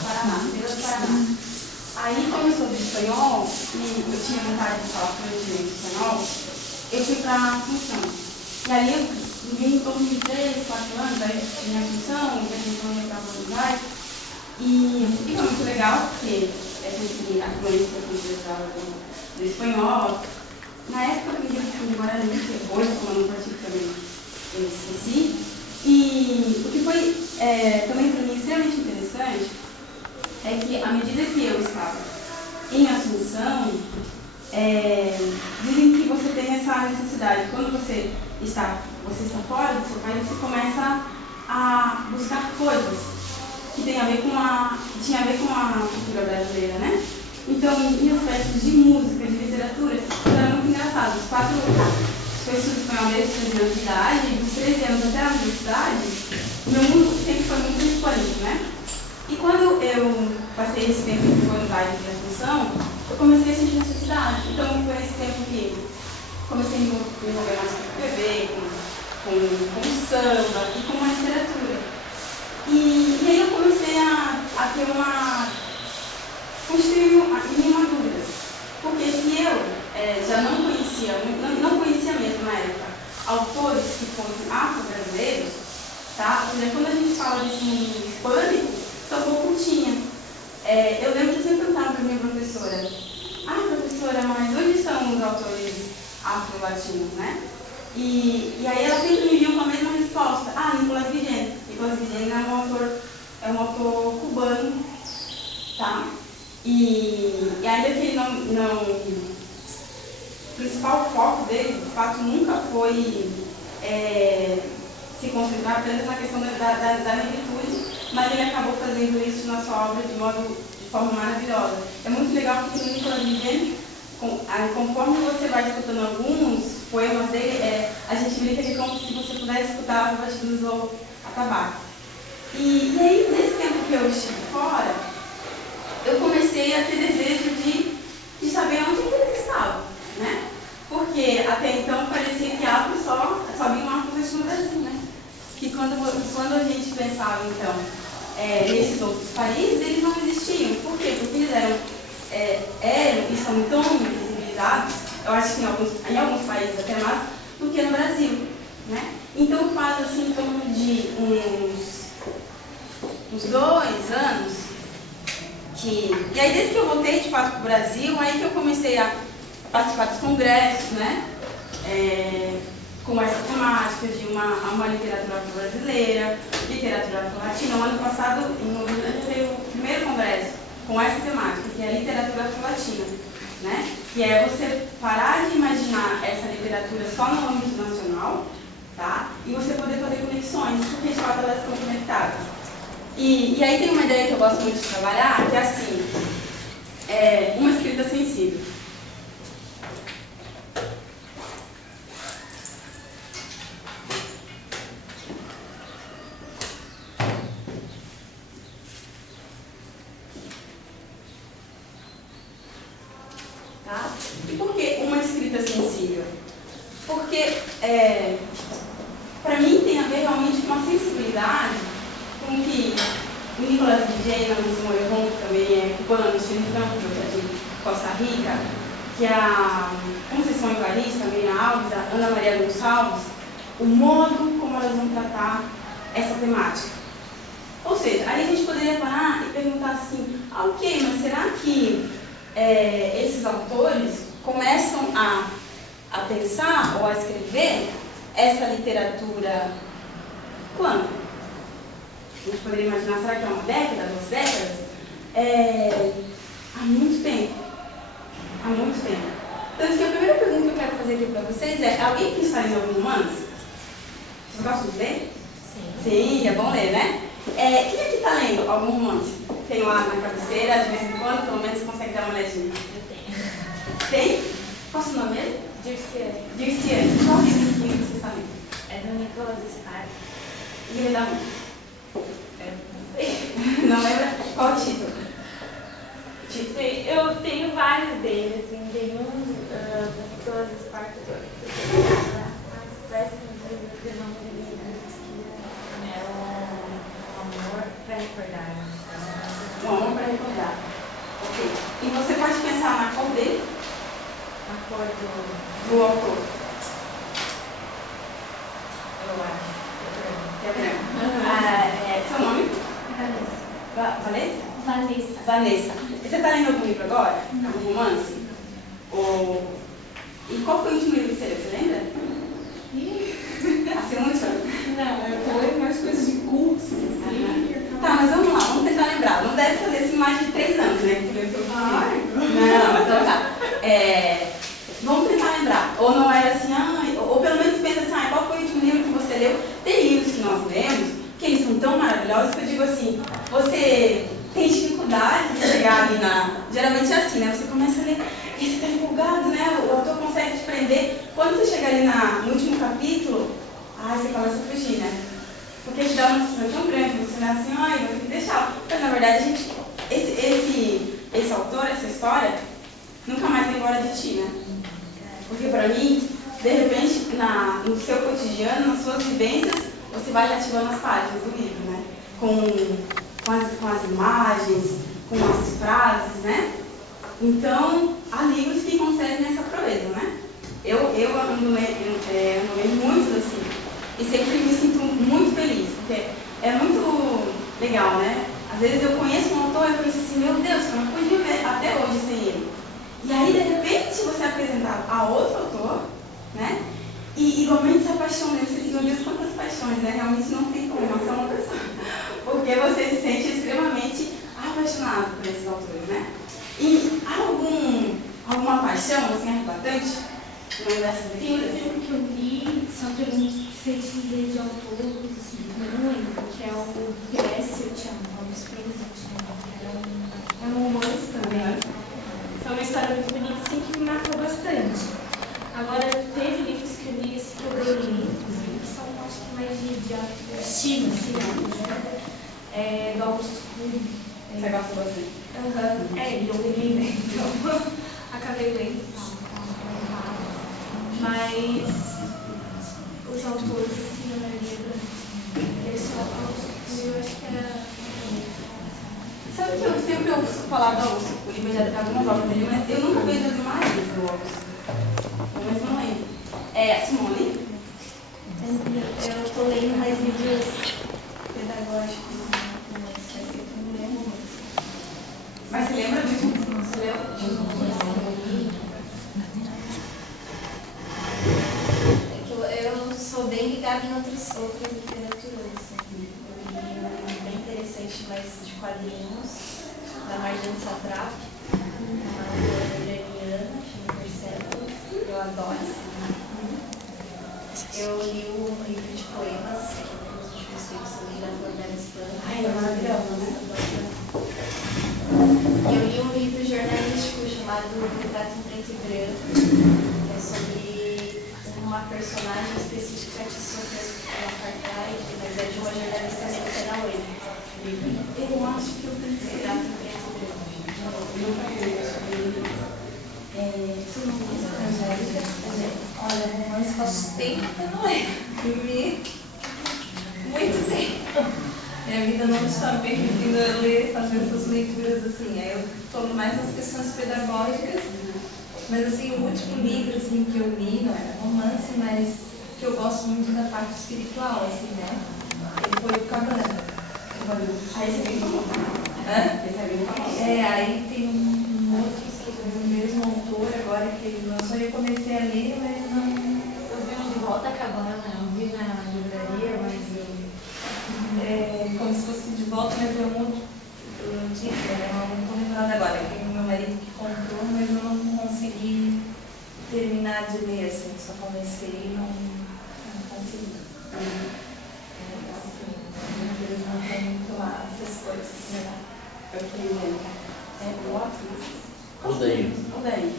Paraná, Feira do Paraná. Aí, como eu sou de espanhol e eu tinha vontade de falar fluentemente espanhol, eu fui para Assunção. E ali eu vim em torno de 3, 4 anos, aí tinha Assunção, e a gente ia para Buenos Aires. E foi muito legal, porque a fluência que eu precisava do espanhol. Na época eu me lembro de Guarani, depois, como eu não pratico também, eu esqueci. E o que foi também para mim extremamente interessante é que, à medida que eu estava em Assunção, dizem que você tem essa necessidade. Quando você está fora do seu país, você começa a buscar coisas que tinha a ver com a cultura brasileira, né? Então, em aspectos de música, de literatura, era muito engraçado. Os 4 pessoas espanholas faziam de idade, dos 13 anos até a universidade, o meu mundo sempre foi muito hispânico, né? E quando eu passei esse tempo em Buenos Aires e Assunção, eu comecei a sentir necessidade. Então, foi nesse tempo que comecei a me envolver mais com o TV, com samba e com a literatura. E aí eu comecei a ter constituir uma dúvida. Porque se eu já não conhecia mesmo na época, autores que fossem afro-brasileiros, tá? Ou seja, quando a gente fala desse mundo hispânico, tampouco tinha. Eu lembro que eu sempre perguntava para minha professora, professora, mas onde estão os autores afro-latinos, né? E aí ela sempre me viu com a mesma resposta, Nicolás Guillen. Nicolás Guillen é um autor cubano, tá? E ainda que ele não o principal foco dele, de fato, nunca foi se concentrar apenas na questão da negritude, mas ele acabou fazendo isso na sua obra de forma maravilhosa. É muito legal porque no Nicolás Guillen, conforme você vai escutando alguns poemas dele, a gente brinca que é como se você pudesse escutar as batidas do atabaque. E aí, nesse tempo que eu estive fora, eu comecei a ter desejo de saber onde ele estava, né? Porque até então parecia que afro só vinha um afro no Brasil, né? Que quando a gente pensava, então, nesses outros países, eles não existiam. Por quê? Porque eles eram e são tão invisibilizados, eu acho que em alguns países até mais, do que no Brasil, né? Então faz assim em torno de uns 2 anos e aí desde que eu voltei de fato para o Brasil, aí que eu comecei a participar dos congressos, né? Com essa temática de uma literatura afro-brasileira, literatura afro-latina. No ano passado, em novembro, teve o primeiro congresso com essa temática, que é a literatura afro-latina, né? Que é você parar de imaginar essa literatura só no âmbito nacional, tá? E você poder fazer conexões, porque de fato elas estão conectadas. E aí tem uma ideia que eu gosto muito de trabalhar, que é assim, uma escrita sensível. Tá? E por que uma escrita sensível? Porque, para mim, tem a ver realmente com uma sensibilidade com que o Nicolás Guillen, a Simone Ron, que também é cubano, chileno, que é de Costa Rica, que a Conceição Evaristo, também a Alves, a Ana Maria Gonçalves, o modo como elas vão tratar essa temática. Ou seja, aí a gente poderia parar e perguntar assim, ok, mas será que esses autores começam a pensar ou a escrever essa literatura quando? A gente poderia imaginar, será que é uma década, 2 décadas? Há muito tempo. Há muito tempo. Então, a primeira pergunta que eu quero fazer aqui para vocês é, alguém que está lendo algum romance? Vocês gostam de ler? Sim. Sim, é bom ler, né? Quem aqui está lendo algum romance? Tem lá na cabeceira, de vez em quando, pelo menos consegue dar uma olhadinha. Eu tenho. Tem? Qual é o seu nome mesmo? Dirciane. Dirciane. Qual livro que você está lendo? É do Nicolás Guillen. E ele dá um. Não lembra? Qual o título? Eu tenho vários deles, assim, tem um do Nicolás Guillen, mas parece que o nome dele é o Amor para Recordar. O amor para recordar. Ok. E você pode pensar na cor dele? A cor Do autor. eu acho. Que é branco. Seu nome? Vanessa? Vanessa. E você está lendo algum livro agora? Algum romance? E qual foi o último livro que você leu? Você lembra? Assim, muito? Não, eu tô lendo mais coisas de curso, assim. Tá, mas vamos lá, vamos tentar lembrar. Não deve fazer assim mais de 3 anos, né? Não, então tá. Vamos tentar lembrar. Ou não era assim, ou pelo menos pensa assim, qual foi o último livro que você leu? Tem livros que nós lemos, que eles são tão maravilhosos que eu digo assim, você tem dificuldade de chegar ali Geralmente é assim, né? Você começa a ler, e você está empolgado, né? O autor consegue te prender. Quando você chega ali no último capítulo, você começa a fugir, né? Porque te dá uma sensação tão grande, você não é assim, eu vou ter que deixar. Mas na verdade, esse autor, essa história, nunca mais vai embora de ti, né? Porque pra mim, de repente, no seu cotidiano, nas suas vivências, você vai ativando as páginas do livro, né? Com as imagens, com as frases, né? Então, há livros que concedem nessa proeza, né? Eu ando lendo muitos assim, e sempre me sinto muito feliz, porque é muito legal, né? Às vezes eu conheço um autor e eu penso assim, meu Deus, eu não podia ver até hoje sem ele. E aí, de repente, você é apresentado a outro autor, né? E igualmente se apaixona, você diz, meu Deus, quantas paixões, né? Realmente não tem como, é só uma pessoa. Porque você se sente extremamente apaixonado por esses autores, né? E há alguma paixão, assim, arrebatante no meio dessas leituras? Tem um filme que eu li, só que eu não sei dizer de autores, assim, não lembro, que é o PS Eu Te Amo, os Filhos Eu Te Amo, é um romance também. Foi uma história muito bonita, assim, que me marcou bastante. Agora, teve livros que eu li, que eu li, que são, acho que mais de estilo, assim, do Augusto Cury. Você gosta bastante? E eu li, né? Então, acabei lendo. Mas, os autores, assim, a maioria esse Augusto Cury, eu acho que era... Sabe que eu sempre ouço falar do Augusto Cury, mas já tem algumas obras dele, mas eu nunca vejo as imagens do Augusto. Mas não lembro. A Simone? Eu estou lendo mais livros pedagógicos, mas você lembra de um? Você leu? Eu sou bem ligada em outras literaturas. Assim. Eu li um livro bem interessante, mas de quadrinhos, da Marjane Satrapi, uma autora iraniana, chama Persepolis. Eu adoro esse livro. Eu li um livro de poemas, que é um dos últimos livros que eu li da Florida Espanha. É maravilhoso, né? Eu li um livro jornalístico chamado Retrato em Preto e Branco, que é sobre uma personagem específica que sofreu apartheid, mas é de uma jornalista negra da UEM. Eu acho que eu pensei. Retrato em Preto e Branco. Nunca vi. Você não conhece a Angélica? Olha, romance faz tempo que eu não leio. Muito tempo. Minha vida não está bem permitindo eu ler, fazer essas leituras assim. Aí eu estou mais nas questões pedagógicas. Mas assim, o último livro assim, que eu li, não era romance, mas que eu gosto muito da parte espiritual, assim, né? Ele foi o Cabana. Aí você é bem famoso. Esse é bem famoso. Aí tem um outro que é do mesmo autor agora que ele lançou e eu comecei a ler, mas não. Eu vi um De Volta à Cabana, eu vi na livraria, mas Como se fosse De Volta, mas é um outro título, né? Não estou lembrando agora, que é meu marido que comprou, mas eu não consegui terminar de ler, assim, só comecei e não consegui. Eles não têm muito lá essas coisas, né? Eu fiquei vendo. O O daí.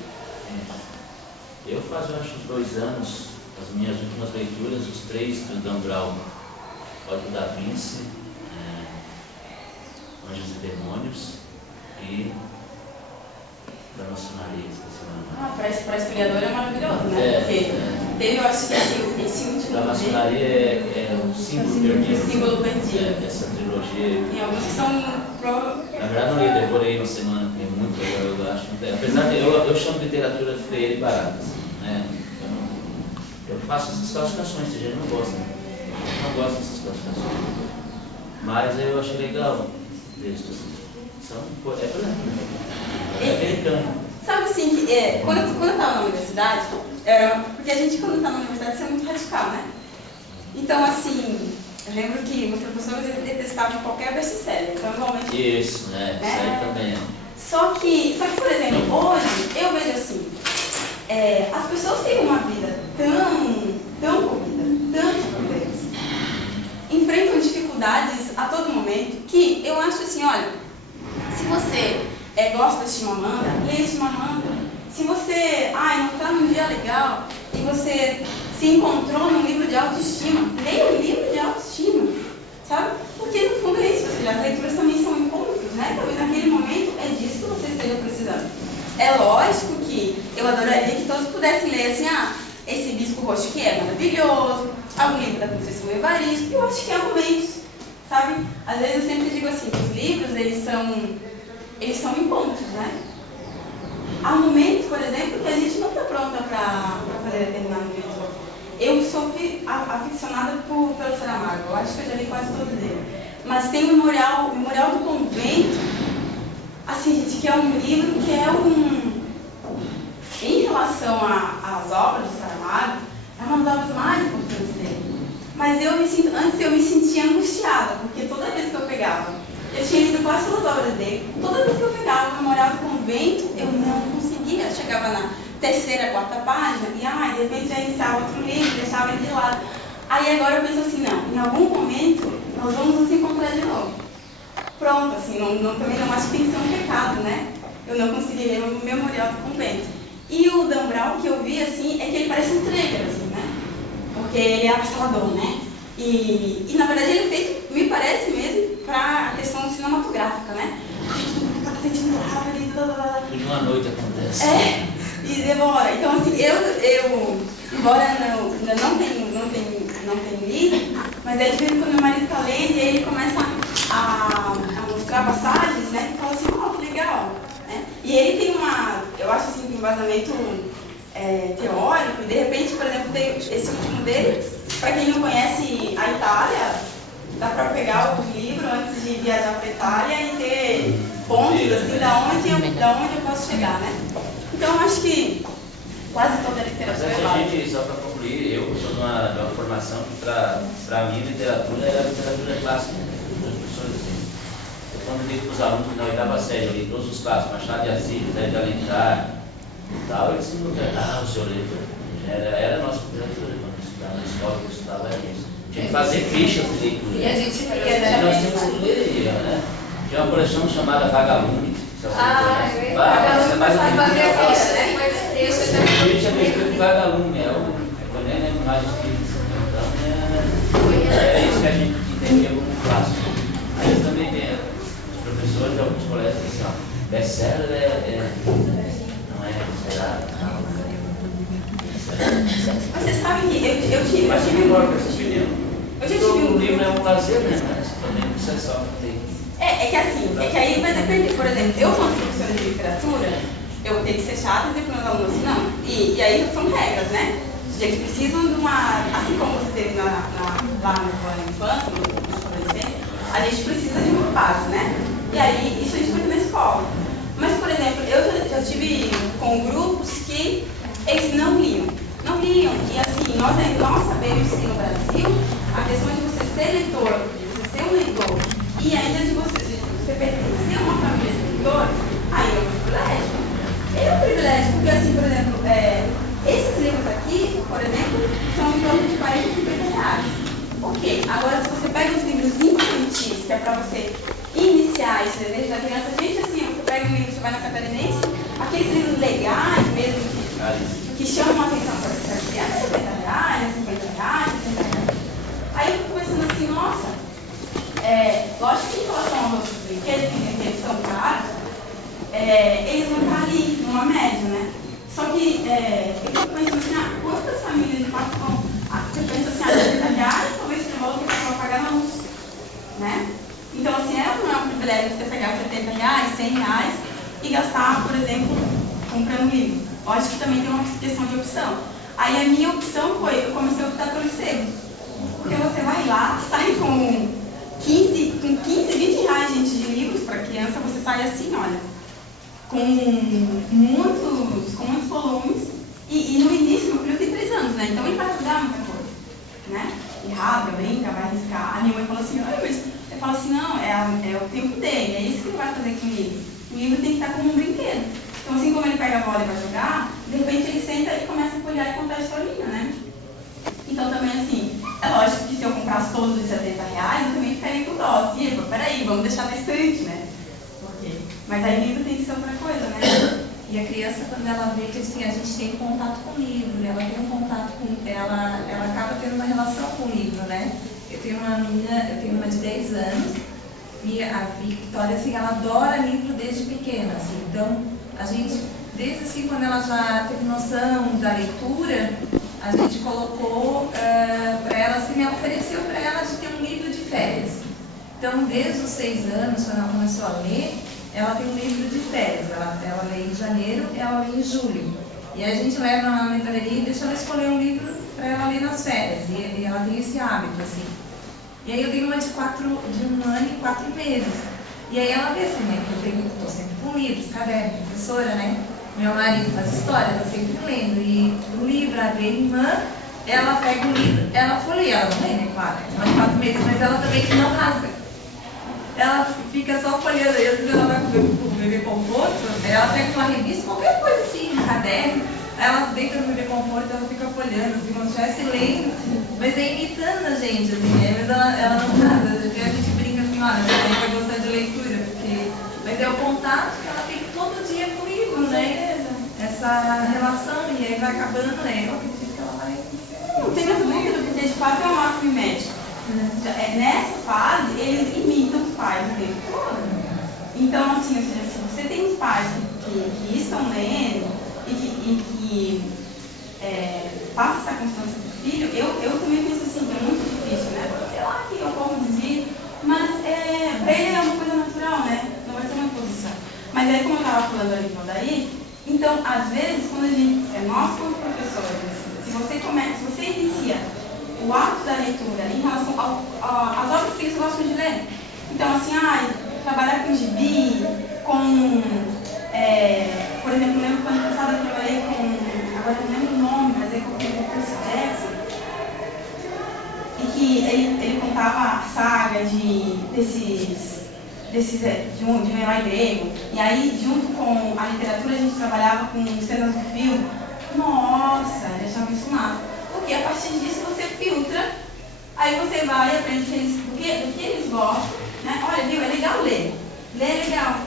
Eu faço, acho, uns 2 anos, as minhas últimas leituras, os 3 do Dan Brown, Código da Vinci, Anjos e Demônios e da Maçonaria, esqueci o nome. Para historiador é maravilhoso, né? Porque teve, eu acho que esse último Da maçonaria é o símbolo perdido. o símbolo perdido. Essa trilogia. Tem alguns que são Na verdade, não li, devorei uma semana, tem muito legal, eu acho. Apesar de eu chamo de literatura feia e barata, assim, né? Eu faço essas classificações, tem gente que não gosta. Eu não gosto dessas classificações. Mas eu achei legal o texto, assim. É americano. Sabe assim, que, quando eu estava na universidade, porque a gente quando está na universidade é muito radical, né? Então assim, eu lembro que meus professores detestavam qualquer best-seller, então normalmente... Isso, né? Isso aí também. Só que, por exemplo, hoje eu vejo assim, as pessoas têm uma vida tão corrida, tantos problemas, enfrentam dificuldades a todo momento, que eu acho assim, olha, se você gosta de Chimamanda, leia Chimamanda. Se você não está num dia legal e você se encontrou num livro de autoestima, leia um livro de autoestima, sabe? Porque no fundo é isso, as leituras também são encontros, né? Talvez naquele momento é disso que você esteja precisando. É lógico que eu adoraria que todos pudessem ler assim, esse Bispo Roxo que é maravilhoso, algum livro da Conceição Evaristo, eu acho que há momentos, sabe? Às vezes eu sempre digo assim, os livros, eles são encontros, né? Há momentos, por exemplo, que a gente não está pronta para fazer determinado livro. Eu sou aficionada pelo Saramago, eu acho que eu já li quase todos eles. Mas tem o Memorial do Convento, assim, gente, que é um livro que é em relação às obras do Saramago, é uma das obras mais importantes dele. Mas antes eu me sentia angustiada, porque toda vez que eu pegava, eu tinha lido quase todas as obras dele, toda vez que eu pegava o Memorial do Convento, eu não conseguia, eu chegava na terceira, quarta página, e de repente já iniciava outro livro, deixava ele de lado. Aí agora eu penso assim, não, em algum momento nós vamos nos encontrar de novo. Pronto, assim, também não acho que tem que ser um pecado, né? Eu não consegui ler o Memorial do Convento. E o Dan Brown, que eu vi, assim, é que ele parece um trailer, assim, né? Porque ele é avassalador, né? E na verdade ele é feito, me parece mesmo, para a questão cinematográfica, né? Tudo de uma noite acontece. E demora. Então, assim, eu embora ainda não tenho lido, mas aí de vez em quando meu marido está lendo e aí ele começa a mostrar passagens, né? Que fala assim, que legal. Né? E ele tem eu acho assim, um embasamento teórico, e de repente, por exemplo, tem esse último dele, para quem não conhece a Itália, dá para pegar o livro antes de viajar para a Itália e ter pontos assim, da onde eu posso chegar, né? Então, eu acho que quase toda a literatura é válida. Só para concluir, eu sou de uma formação que, para mim, literatura era literatura clássica, né? Quando eu digo para os alunos na oitava série, eu li todos os clássicos, Machado de Assis, José de Alencar e tal, eles se perguntaram, o senhor leitor? Era a nossa literatura, quando eu estudava na escola, que eu estudava era isso. Tinha que fazer fichas de leitura. E a gente lia, né? Nós tínhamos que ler, né? Tinha uma coleção chamada Vagalume. Você mais fazia ficha, né? Eu tinha mexido com Vagalume, eu nem lembro mais os livros. Então, é isso que a gente entendia como clássico. Aí eles também têm, os professores de alguns colégios dizem assim, best-seller não é considerado. Mas você sabe que eu tive. Mas não importa essa opinião. O livro é um lazer, né? Mas também não precisa só ter. É que aí vai depender. Por exemplo, eu como professora de literatura, eu vou ter que ser chata e dizer para os meus alunos assim, não. E aí são regras, né? Os eles precisam de uma. Assim como você teve lá na infância, na adolescência, a gente precisa de uma base, né? E aí isso a gente vai ter na escola. Mas, por exemplo, eu já tive com grupos que eles não liam. E assim, nós sabemos que no Brasil, a questão de você ser leitor, de você ser um leitor, e ainda de você pertencer a uma família de leitores, aí é um privilégio. É um privilégio, porque assim, por exemplo, esses livros aqui, por exemplo, são em torno de 40 e 50 reais. Ok, agora se você pega os livros infantis, que é para você iniciar esse desejo da criança, gente, assim, você pega um livro, você vai na Catarinense, aqueles livros legais mesmo, que chamam a atenção para as crianças, 50 reais, 50 reais, 60 reais. Aí eu fico pensando assim, nossa, lógico que em relação aos outros brinquedos, que eles são caros, eles vão estar ali, numa média, né? Só que eu fico pensando assim, quantas famílias de fato vão. Você pensa assim, R$70, talvez você volta e vai pagar na luz. Né? Então, assim, não é um privilégio você pegar R$70, R$100 e gastar, por exemplo, comprando um livro. Lógico que também tem uma questão de opção. Aí a minha opção foi, eu comecei a optar pelos sebos. Porque você vai lá, sai com 15, 20 reais, gente, de livros para criança, você sai assim, olha, com muitos volumes. E no início, meu filho tem 3 anos, né? Então ele vai estudar muita coisa, né? E rasga, brinca, vai arriscar. A minha mãe falou assim, mas eu falo assim, não, é o tempo dele, é isso que ele vai fazer com o livro. O livro tem que estar como um brinquedo. Então, assim como ele pega a bola e vai jogar, de repente ele senta e começa a folhear e contar a historinha, né? Então, também, assim, é lógico que se eu comprasse todos os R$70, eu também ficaria com dó. Assim, peraí, vamos deixar na estante, né? Mas aí o livro tem que ser outra coisa, né? E a criança, quando ela vê que assim, a gente tem contato com o livro, ela tem um contato com. Ela acaba tendo uma relação com o livro, né? Eu tenho uma de 10 anos, e a Victoria, assim, ela adora livro desde pequena, assim. Então, a gente, desde assim, quando ela já teve noção da leitura, a gente colocou para ela, assim, me ofereceu para ela de ter um livro de férias. Então, desde os 6 anos, quando ela começou a ler, ela tem um livro de férias. Ela lê em janeiro e ela lê em julho. E a gente leva ela na livraria e deixa ela escolher um livro para ela ler nas férias. E ela tem esse hábito, assim. E aí eu tenho uma de 1 ano e 4 meses. E aí ela vê assim, né, que eu estou sempre com livros, caderno, professora, né? Meu marido faz história, está sempre lendo. E o livro, a minha irmã, ela pega o livro, ela folheia, ela não lê, né, claro, é de 4 meses, mas ela também não rasga. Ela fica só folheando, às vezes ela vai com o bebê conforto, ela pega uma revista, qualquer coisa assim, um caderno, ela deita no bebê conforto, ela fica folhando, assim, como se estivesse lendo, mas é imitando a gente, assim, mas ela não rasga, a gente brinca assim, olha, você vai gostar de leitura, porque... Mas é o contato que ela tem todo dia comigo, né? Essa relação, e aí vai acabando, né? Eu acredito que ela vai... Não tenho dúvida, porque de fato é um ato mimético. Nessa fase, eles imitam os pais o tempo todo. Então, assim, se você tem os pais que estão lendo e que passam essa constância do filho, eu também penso assim, que é muito difícil, né? Sei lá, que eu como desvio, mas para ele é uma coisa natural, né? Não vai ser uma imposição. Mas aí, como eu estava falando ali com o Daí, então, às vezes, quando a gente, nós como professores, se você inicia o ato da leitura em relação às obras que eles gostam de ler. Então, assim, trabalhar com gibi, com, por exemplo, eu lembro que ano passado eu trabalhei com, agora eu não lembro o nome, mas é com o Percy Jackson, e que ele contava a saga de um herói grego, e aí, junto com a literatura, a gente trabalhava com cenas do filme. Nossa, eu achava isso massa. Porque a partir disso você filtra, aí você vai e aprende do que eles gostam, né? Olha, viu, é legal ler é legal.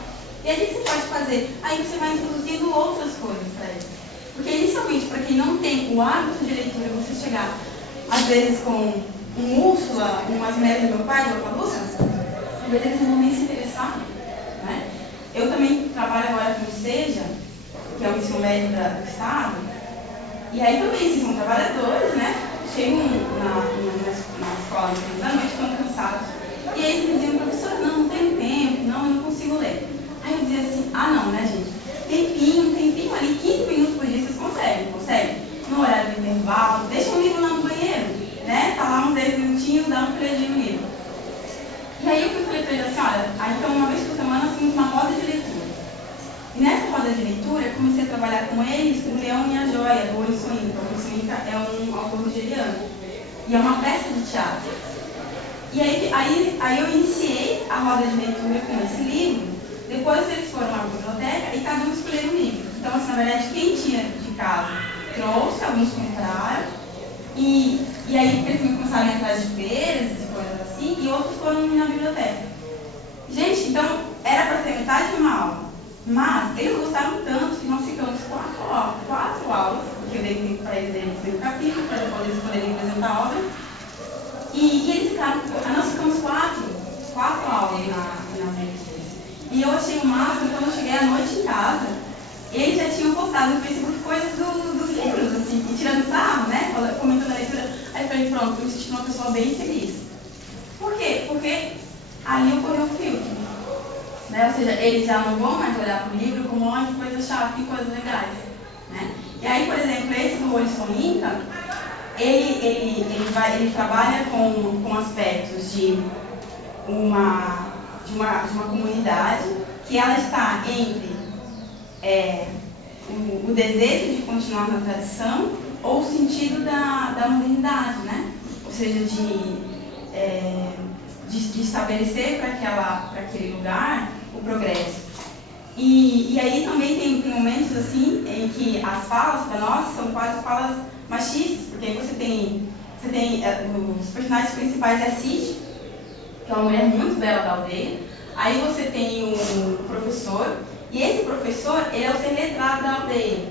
E aí o que você pode fazer? Aí você vai introduzindo outras coisas para eles. Porque inicialmente, para quem não tem o hábito de leitura, você chegar, às vezes, com um Úrsula, umas Médias do meu pai, do Palusa, às vezes eles não vão nem se interessar, né? Eu também trabalho agora com o SEJA, que é o ensino médio do Estado. E aí também, assim, são trabalhadores, né? Chegam na escola da noite, estão cansados. E aí eles me diziam, professora, não tenho tempo, eu não consigo ler. Aí eu dizia assim, não, né, gente? Tempinho ali, 15 minutos por dia, vocês conseguem? No horário do intervalo, deixa um livro lá no banheiro, né? Tá lá uns 10 minutinhos, dá uma folhadinha no livro. E aí eu falei pra eles assim, olha, então uma vez por semana nós temos uma roda de leitura. E nessa roda de leitura, eu comecei a trabalhar com eles o Leão e a Joia, do Olho Soinca. O Olho Soinca é um autor nigeriano. E é uma peça de teatro. E aí eu iniciei a roda de leitura com esse livro. Depois eles foram à biblioteca e cada um escolheu um livro. Então, assim, na verdade, quem tinha de casa trouxe, alguns compraram. E aí eles começaram a ir atrás de feiras e coisas assim, e outros foram na biblioteca. Gente, então, era para ser metade de uma aula. Mas eles gostaram tanto que nós ficamos 4 aulas, porque eu dei tempo para eles lerem o capítulo, para depois eles poderem apresentar a obra. E eles ficaram, nós ficamos 4 aulas nas leituras. E eu achei o máximo quando eu cheguei à noite em casa, eles já tinham postado no Facebook coisas dos livros, assim, e tirando sarro, né? Comentando a leitura. Aí eu falei, pronto, eu me senti uma pessoa bem feliz. Por quê? Porque ali ocorreu um filtro. Né? Ou seja, eles já não vão mais olhar para o livro como um monte de coisas chatas e coisas legais. Né? E aí, por exemplo, esse do Horizon Inca, ele trabalha com aspectos de uma comunidade que ela está entre o desejo de continuar na tradição ou o sentido da modernidade, né? Ou seja, de estabelecer para aquele lugar o progresso. E aí também tem momentos assim em que as falas para nós são quase falas machistas, porque aí você tem os personagens principais é a Cid, que é uma mulher muito bela da aldeia. Aí você tem um professor, e esse professor, ele é o ser letrado da aldeia.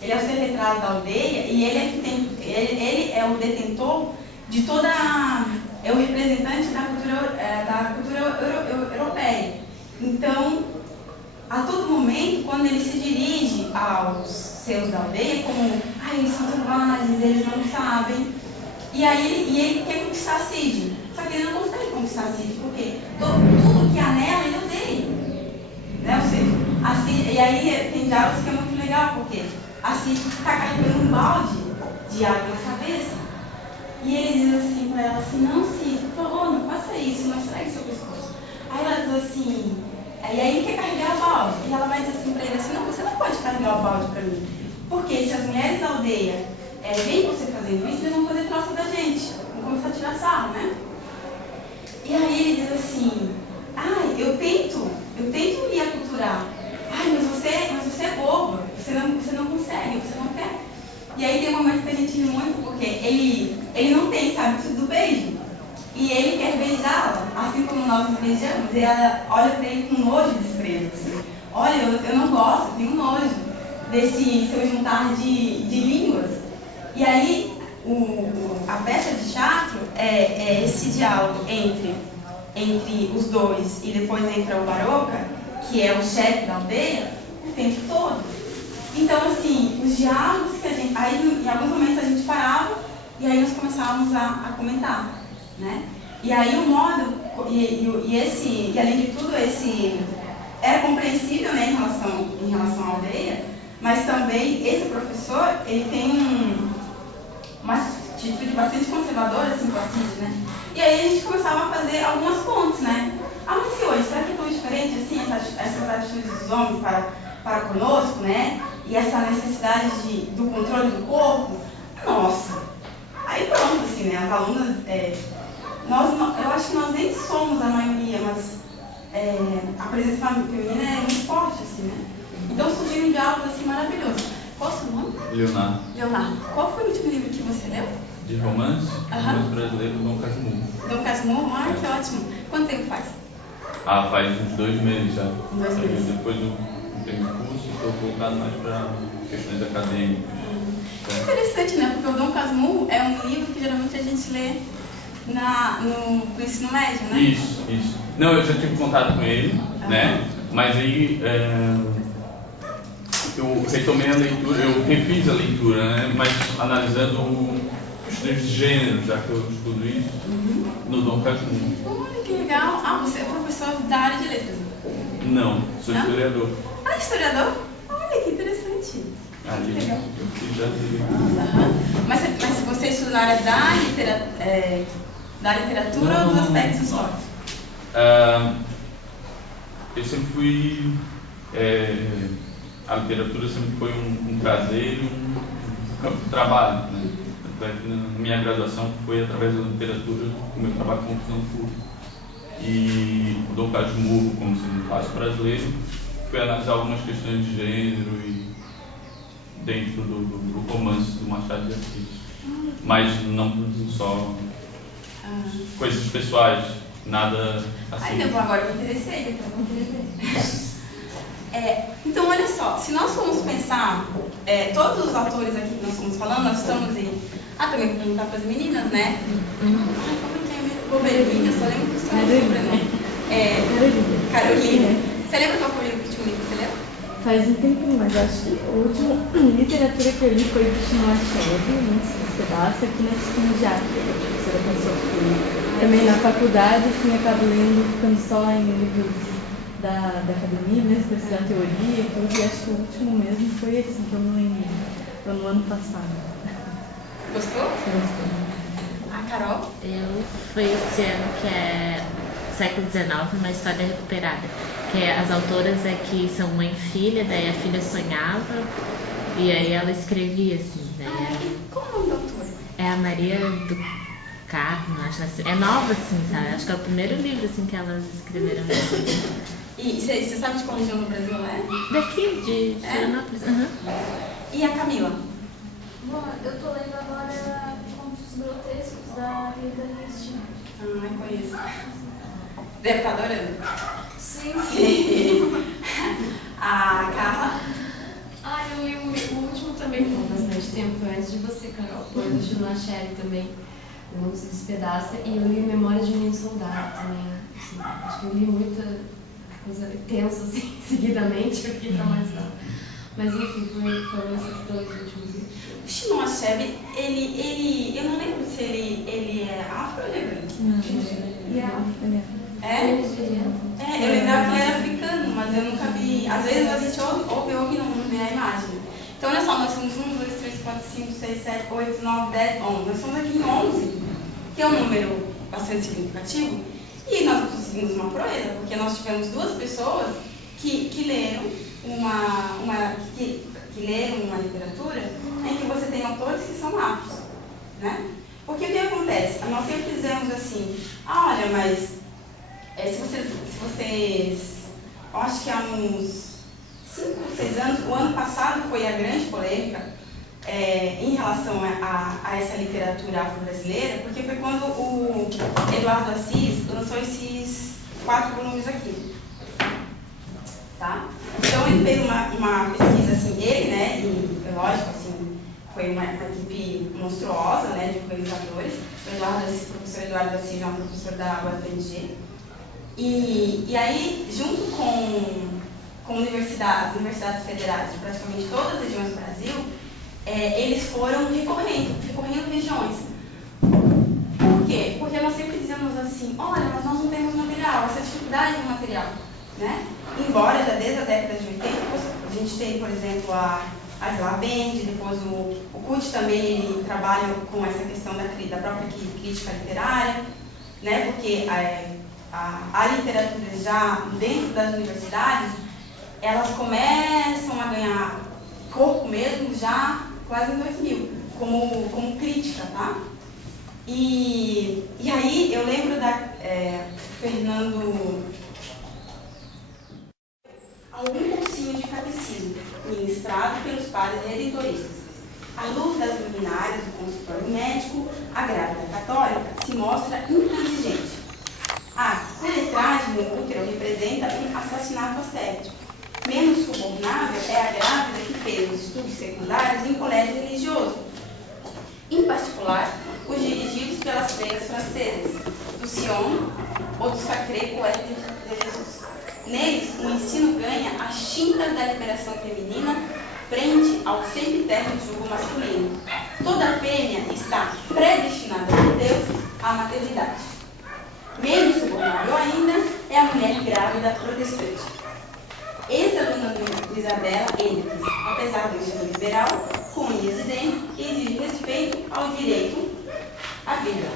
Ele é o ser letrado da aldeia e ele é o detentor de toda é o representante da cultura europeia. Então, a todo momento, quando ele se dirige aos seus da aldeia, como, eles são selvagens, eles não sabem. E aí ele quer conquistar a Cid. Só que ele não consegue conquistar a Cid, porque tudo que há nela, ele odeia. Né? Ou seja, a Cid, e aí tem diálogos que é muito legal, porque a Cid está carregando um balde de água na cabeça. E ele diz assim para ela assim, não, Cid, por favor, não faça isso, não estrague seu pescoço. Aí ela diz assim, e aí ele quer carregar o balde. E ela vai dizer assim para ele assim, não, você não pode carregar o balde para mim. Porque se as mulheres da aldeia veem você fazendo isso, eles vão fazer troça da gente. Vão começar a tirar sarro, né? E aí ele diz assim, eu tento me aculturar. Mas você é boba, você não consegue, você não quer. E aí tem um momento que a gente ri muito, porque ele não tem esse hábito do beijo. E ele quer beijá-la, assim como nós nos beijamos. E ela olha para ele com nojo e desprezo. Assim. Olha, eu não gosto, eu tenho nojo desse seu juntar de línguas. E aí a peça de teatro é esse diálogo entre os dois e depois entra o Baroca, que é o chefe da aldeia, o tempo todo. Então, assim, os diálogos que a gente... Aí, em alguns momentos, a gente parava e aí nós começávamos a comentar, né? E aí o modo... E além de tudo, esse... Era compreensível, né, em relação à aldeia, mas também esse professor, ele tem uma atitude bastante conservadora, assim, com a Cid, né? E aí a gente começava a fazer algumas pontes, né? Mas e hoje, será que é tão diferente, assim, essas atitudes dos homens para conosco, né? E essa necessidade do controle do corpo? Nossa! Aí pronto, assim, né? As alunas, eu acho que nós nem somos a maioria, mas a presença feminina é muito forte, assim, né? Então surgiu um diálogo, assim, maravilhoso. Qual o seu nome? Leonardo. Qual foi o último livro que você leu? De romance, romance brasileiro, Dom Casmurro. Dom Casmurro? Que ótimo. Quanto tempo faz? Faz uns 2 meses já. 2 meses. Depois do curso, estou voltado mais para questões acadêmicas. Que interessante, né? Porque o Dom Casmurro é um livro que geralmente a gente lê no ensino médio, né? Isso. Não, eu já tive contato com ele, né? Mas aí eu retomei a leitura, eu refiz a leitura, né? Mas analisando questões de gênero, já que eu estudo isso, no Dom Casmurro. Olha que legal. Você é professor da área de letras? Não, sou historiador. Historiador? Olha que interessante. Ali, que legal. eu fiz já de... Mas você estuda na área da literatura ou dos aspectos históricos? Eu sempre fui... a literatura sempre foi um prazer e um campo de trabalho, né? Na minha graduação foi através da literatura o meu trabalho com confusão pública. E o Dom Casmurro, como sendo um clássico brasileiro, foi analisar algumas questões de gênero e dentro do romance do Machado de Assis. Mas não só coisas pessoais, nada assim. Agora eu me interessei, então, olha só, se nós formos pensar, todos os autores aqui que nós estamos falando, nós estamos em... também vou perguntar para as meninas, né? Como é que é mesmo? Goberlina, só lembro que o seu sobrenome. Carolina. Você lembra qual foi o livro que tinha um livro que você leu? faz um tempinho, mas acho que a última literatura que eu li foi do Chinua Achebe, Muitos Pedaços, aqui na esquina de arte, que a professora passou por também na faculdade, assim, acabo lendo, ficando só em livros da academia, mesmo para estudar teoria e tudo, e acho que o último mesmo foi esse, que eu não lembro, foi no ano passado. Gostou? Gostei. A Carol? Foi esse ano, que é século XIX, uma história recuperada. Que as autoras que são mãe e filha, daí a filha sonhava e aí ela escrevia assim. E qual é o nome da autora? É a Maria do Carmo, acho assim. É nova assim, sabe? Acho que é o primeiro livro assim que elas escreveram. E você sabe de qual região no Brasil ela é? Daqui, de Florianópolis. Uhum. E a Camila? Bom, eu tô lendo agora Contos Grotescos da Rita Ristin. Conheço. Deputadora? Sim. A Carla? Eu li o último também com bastante tempo, foi antes de você, Carol. Foi do Chinua Achebe também, O Mundo Se Despedaça. E eu li Memórias de um Menino Soldado também. Assim, acho que eu li muita coisa tensa, assim, seguidamente, eu fiquei traumatizada. Mas enfim, foram esses dois últimos livros. O Chinua Achebe, eu não lembro se ele é afro ou ele é branco. Não, ele é afro. Eu lembrava que ele era africano, mas eu nunca vi. Às vezes a gente ouve e não vê a imagem. Então, olha só, nós somos 1, 2, 3, 4, 5, 6, 7, 8, 9, 10, 11. Nós somos aqui em 11, que é um número bastante significativo. E nós conseguimos uma proeza, porque nós tivemos 2 pessoas que leram que leram uma literatura em que você tem autores que são afros, né? Porque o que acontece? Nós sempre dizemos assim, olha, mas se vocês, eu acho que há uns 5 ou 6 anos, o ano passado foi a grande polêmica em relação a essa literatura afro-brasileira, porque foi quando o Eduardo Assis lançou esses 4 volumes aqui. Tá? Então ele fez uma pesquisa, assim, ele, né, e lógico, assim, foi uma equipe monstruosa, né, de organizadores. O professor Eduardo Assis é um professor da UFMG. E aí, junto com as universidades federais de praticamente todas as regiões do Brasil, eles foram recorrendo regiões. Por quê? Porque nós sempre dizemos assim, olha, mas nós não temos material, essa dificuldade de material, né? Embora já desde a década de 80, a gente tem, por exemplo, a Zela Bend, depois o CUT também ele trabalha com essa questão da própria crítica literária, né? Porque a literatura já dentro das universidades, elas começam a ganhar corpo mesmo já quase em 2000, como crítica, tá? E aí eu lembro da Fernando, algum cursinho de catecismo ministrado pelos padres redentoristas. À luz das luminárias do consultório médico, a grávida católica se mostra intransigente. A letragem no útero representa um assassinato ascético. Menos subornável é a grávida que fez os estudos secundários em colégio religioso. Em particular, os dirigidos pelas freiras francesas, do Sion ou do Sacré Coeur de Jesus. Neles, o ensino ganha as tintas da liberação feminina frente ao sempiterno jugo masculino. Toda fêmea está predestinada por Deus à maternidade. Menos subornável ainda é a mulher grávida protestante. Ex-aluna de Isabela Henriques, apesar do ensino liberal, com residência, exige respeito ao direito à vida.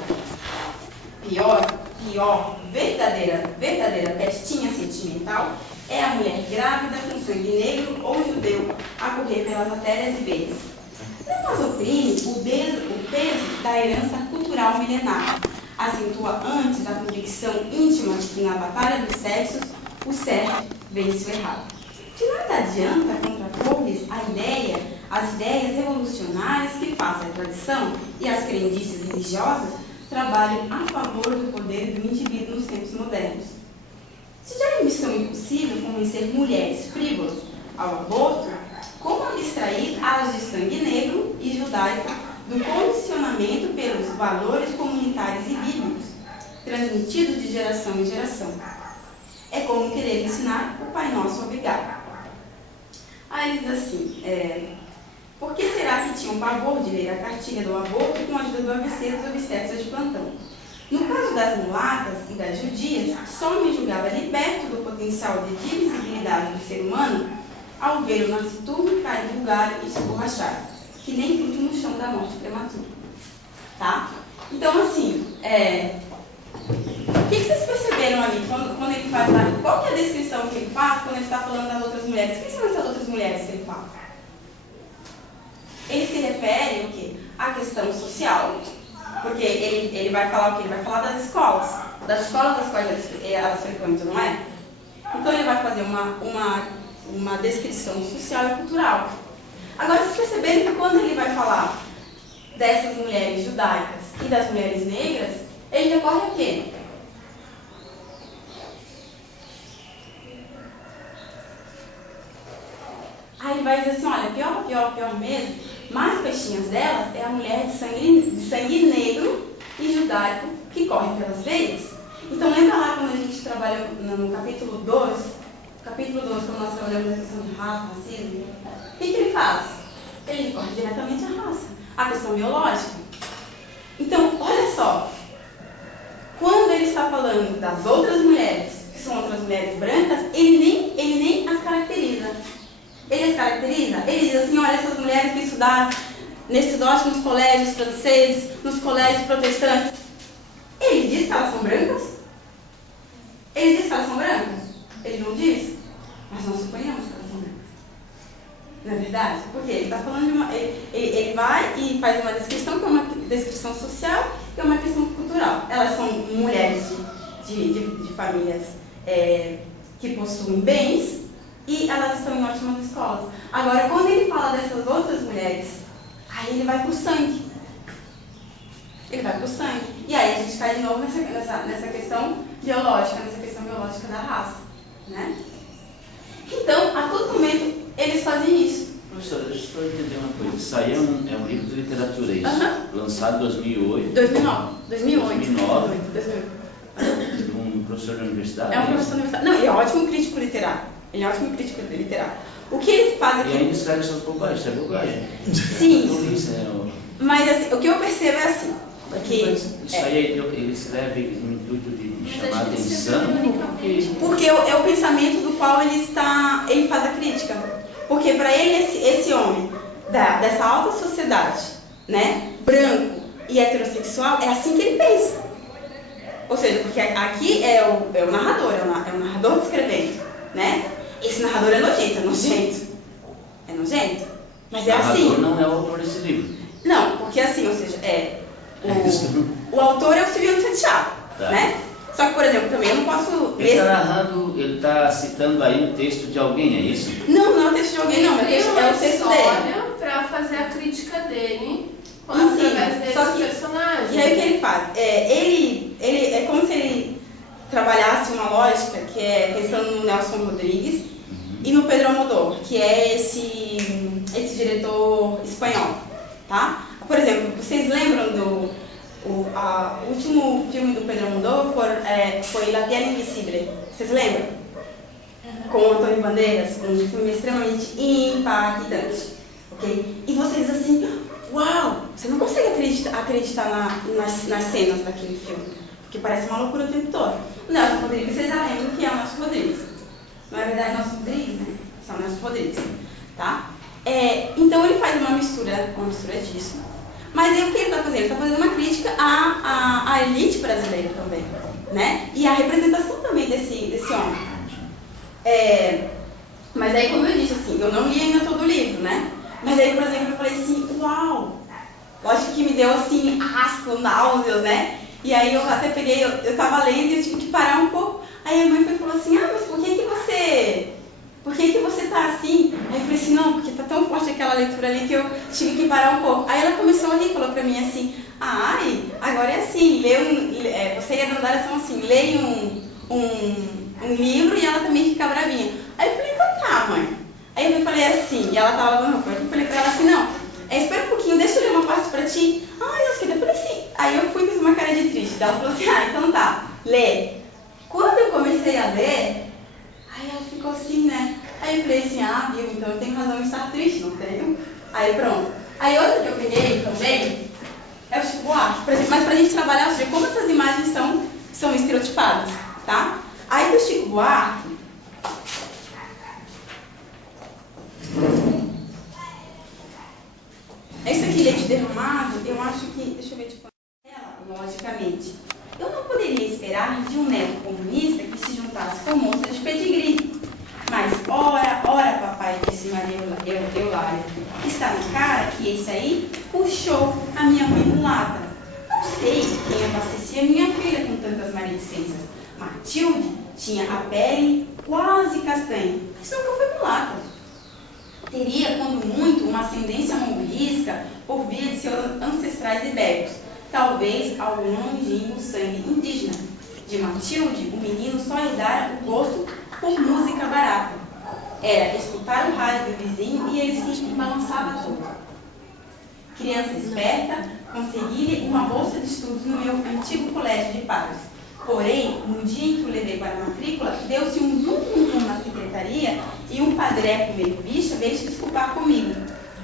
Pior, verdadeira pestinha sentimental é a mulher grávida com sangue negro ou judeu a correr pelas artérias e veias. Não as oprime o peso da herança cultural milenar. Acentua antes a convicção íntima de que na batalha dos sexos o certo vence o errado. De nada adianta contrapor-lhes as ideias revolucionárias que fazem a tradição e as crendices religiosas trabalham a favor do poder do indivíduo nos tempos modernos. Se já é missão impossível convencer mulheres frívolas ao aborto, como abstrair as de sangue negro e judaico do condicionamento pelos valores comunitários e bíblicos, transmitidos de geração em geração? É como querer ensinar o Pai Nosso obrigado. Aí ele diz assim, por que será que tinham pavor de ler a cartilha do aborto com a ajuda do ABC dos obstetras de plantão? No caso das mulatas e das judias, só me julgava liberto do potencial de divisibilidade do ser humano ao ver o nascituro cair vulgar e se borrachar, que nem fruto no chão da morte prematura. Tá? Então, assim, o que vocês perceberam ali quando ele faz lá? Qual que é a descrição que ele faz quando ele está falando das outras mulheres? Quem são essas outras mulheres que ele fala? Ele se refere o quê? À questão social, porque ele vai falar o quê? Ele vai falar das escolas das quais elas frequentam, não é? Então ele vai fazer uma descrição social e cultural. Agora, vocês perceberam que quando ele vai falar dessas mulheres judaicas e das mulheres negras, ele recorre a quê? Aí ele vai dizer assim, olha, pior mesmo, mais peixinhas delas é a mulher de sangue negro e judaico que corre pelas veias. Então lembra lá quando a gente trabalhou no capítulo 2, quando nós trabalhamos na questão de raça, racismo, o que ele faz? Ele recorre diretamente à raça, à questão biológica. Então, olha só, quando ele está falando das outras mulheres, que são outras mulheres brancas, ele nem as caracteriza. Ele as caracteriza, ele diz assim, olha, essas mulheres que estudaram nesses ótimos colégios franceses, nos colégios protestantes, ele diz que elas são brancas? Ele diz que elas são brancas? Ele não diz? Mas nós suponhamos que elas são brancas. Não é verdade? Porque ele está falando de uma... Ele vai e faz uma descrição que é uma descrição social e é uma questão cultural. Elas são mulheres de famílias que possuem bens e elas estão em ótimas escolas. Agora, quando ele fala dessas outras mulheres, aí ele vai pro sangue. Ele vai pro sangue. E aí a gente cai de novo nessa questão biológica, da raça. Né? Então, a todo momento, eles fazem isso. Professora, deixa eu entender uma coisa. Isso aí é um livro de literatura, é isso? Lançado em 2008. 2009. De um professor da universidade. É um professor da universidade. Não, ele é ótimo crítico literário. O que ele faz aqui... E ainda escreve essas bobagens, isso é bobagem. Sim. Mas assim, o que eu percebo é assim. Isso aí ele escreve no intuito de chamar a atenção. Porque é o pensamento do qual ele faz a crítica. Porque para ele, esse homem dessa alta sociedade, né, branco e heterossexual, é assim que ele pensa. Ou seja, porque aqui é o narrador, é o narrador descrevendo, né? Esse narrador é nojento. É nojento. Mas é assim. O narrador não é o autor desse livro. Não, porque assim, ou seja, o autor é o Silviano Santiago, tá, né? Só que, por exemplo, também eu não posso... Ele está narrando, ele está citando aí um texto de alguém, é isso? Não é o texto de alguém, não. É o texto dele. Para fazer a crítica dele através desse personagem. E aí o que ele faz? Ele é como se ele trabalhasse uma lógica que é pensando no Nelson Rodrigues e no Pedro Almodóvar, que é esse diretor espanhol, tá? Por exemplo, vocês lembram o último filme do Pedro Almodóvar foi La Piel Invisible, vocês lembram? Com o Antônio Bandeiras, um filme extremamente impactante, ok? E vocês assim, uau, você não consegue acreditar nas cenas daquele filme, porque parece uma loucura o tempo todo. O Nelson Rodrigues, vocês já lembram que é o Nelson Rodrigues. Não é verdade, Nelson Rodrigues, né? São Nelson Rodrigues, tá? Então ele faz uma mistura disso. Mas aí o que ele está fazendo? Ele está fazendo uma crítica à elite brasileira também, né? E à representação também desse homem. Mas aí, como eu disse, assim, eu não li ainda todo o livro, né? Mas aí, por exemplo, eu falei assim, uau! Lógico que me deu assim, asco, náuseas, né? E aí eu até peguei, eu estava lendo e eu tive que parar um pouco. Aí a mãe falou assim, mas por que você tá assim? Aí eu falei assim, não, porque tá tão forte aquela leitura ali que eu tive que parar um pouco. Aí ela começou a rir e falou pra mim assim, agora é assim, você e a dona Dália são assim, leia um livro e ela também fica bravinha. Aí eu falei, então tá, mãe. Aí eu falei assim, e ela tava lavando roupa, eu falei pra ela assim, não, espera um pouquinho, deixa eu ler uma parte pra ti. Deus querida, eu falei assim. Aí eu fui e fiz uma cara de triste. Ela falou assim, então tá, lê. Quando eu comecei a ler, aí ela ficou assim, né? Aí eu falei assim, viu, então eu tenho razão em estar triste, não tenho? Aí pronto. Aí outra que eu peguei também é o Chico Buarque, mas pra gente trabalhar, ou seja, como essas imagens são estereotipadas, tá? Aí do Chico Buarque, esse aqui, leite derramado, eu acho que, deixa eu ver de quando ela, logicamente, eu não poderia esperar de um neto comunista que se juntasse com moça de pedigree. Mas, ora, papai, disse Maria Eulália, está na cara que esse aí puxou a minha mãe mulata. Não sei quem abastecia minha filha com tantas maledicências. Matilde tinha a pele quase castanha, mas nunca foi mulata. Teria, quando muito, uma ascendência mourisca por via de seus ancestrais ibéricos, talvez algum longínquo sangue indígena. De Matilde, o menino só herdara o gosto por música barata. Era escutar o rádio do vizinho e ele se balançava todo. Criança esperta, consegui-lhe uma bolsa de estudos no meu antigo colégio de padres. Porém, no dia em que o levei para a matrícula, deu-se um zum na secretaria e um padreco meio bicha veio se desculpar comigo.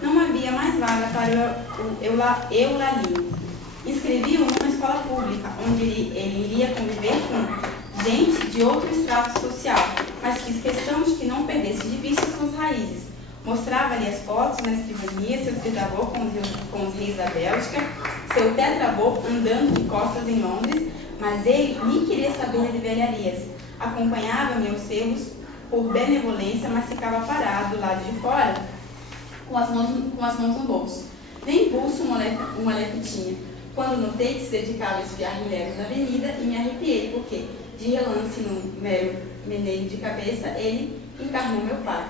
Não havia mais vaga para o Eulalinho. Inscrevi-o numa escola pública, onde ele iria conviver com gente de outro extrato social, mas fiz questão de que não perdesse de vista suas raízes. Mostrava-lhe as fotos na escrivania, seu trisavô com os reis da Bélgica, seu tetravô andando de costas em Londres, mas ele nem queria saber de velharias. Acompanhava meus selos por benevolência, mas ficava parado do lado de fora, com as mãos no bolso. Nem pulso um moleque tinha. Quando notei que se dedicava a espiar mulheres na avenida, e me arrepiei, porque, de relance num mero meneio de cabeça, ele encarnou meu pai.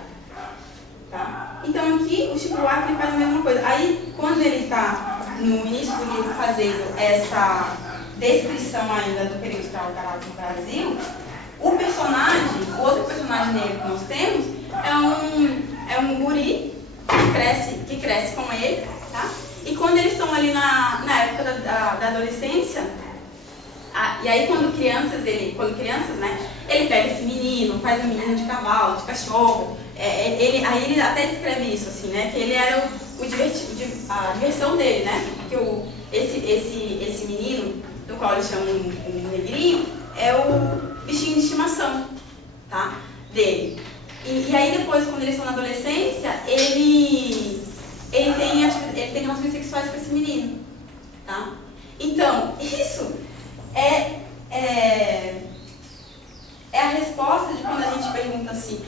Tá? Então aqui o Chico Buarque faz a mesma coisa. Aí, quando ele está no início do livro fazendo essa descrição ainda do período escravocrata no Brasil, o outro personagem negro que nós temos é um guri que cresce com ele, tá? E quando eles estão ali na época da adolescência, e aí quando crianças, né, ele pega esse menino, faz um menino de cavalo, de cachorro, aí ele até descreve isso, assim, né, que ele era a diversão dele, né, que esse menino, do qual eles chamam um negrinho, é o bichinho de estimação, tá, dele. E aí depois, quando eles estão na adolescência, ele tem relações sexuais com esse menino, tá? Então, isso é a resposta de quando a gente pergunta assim,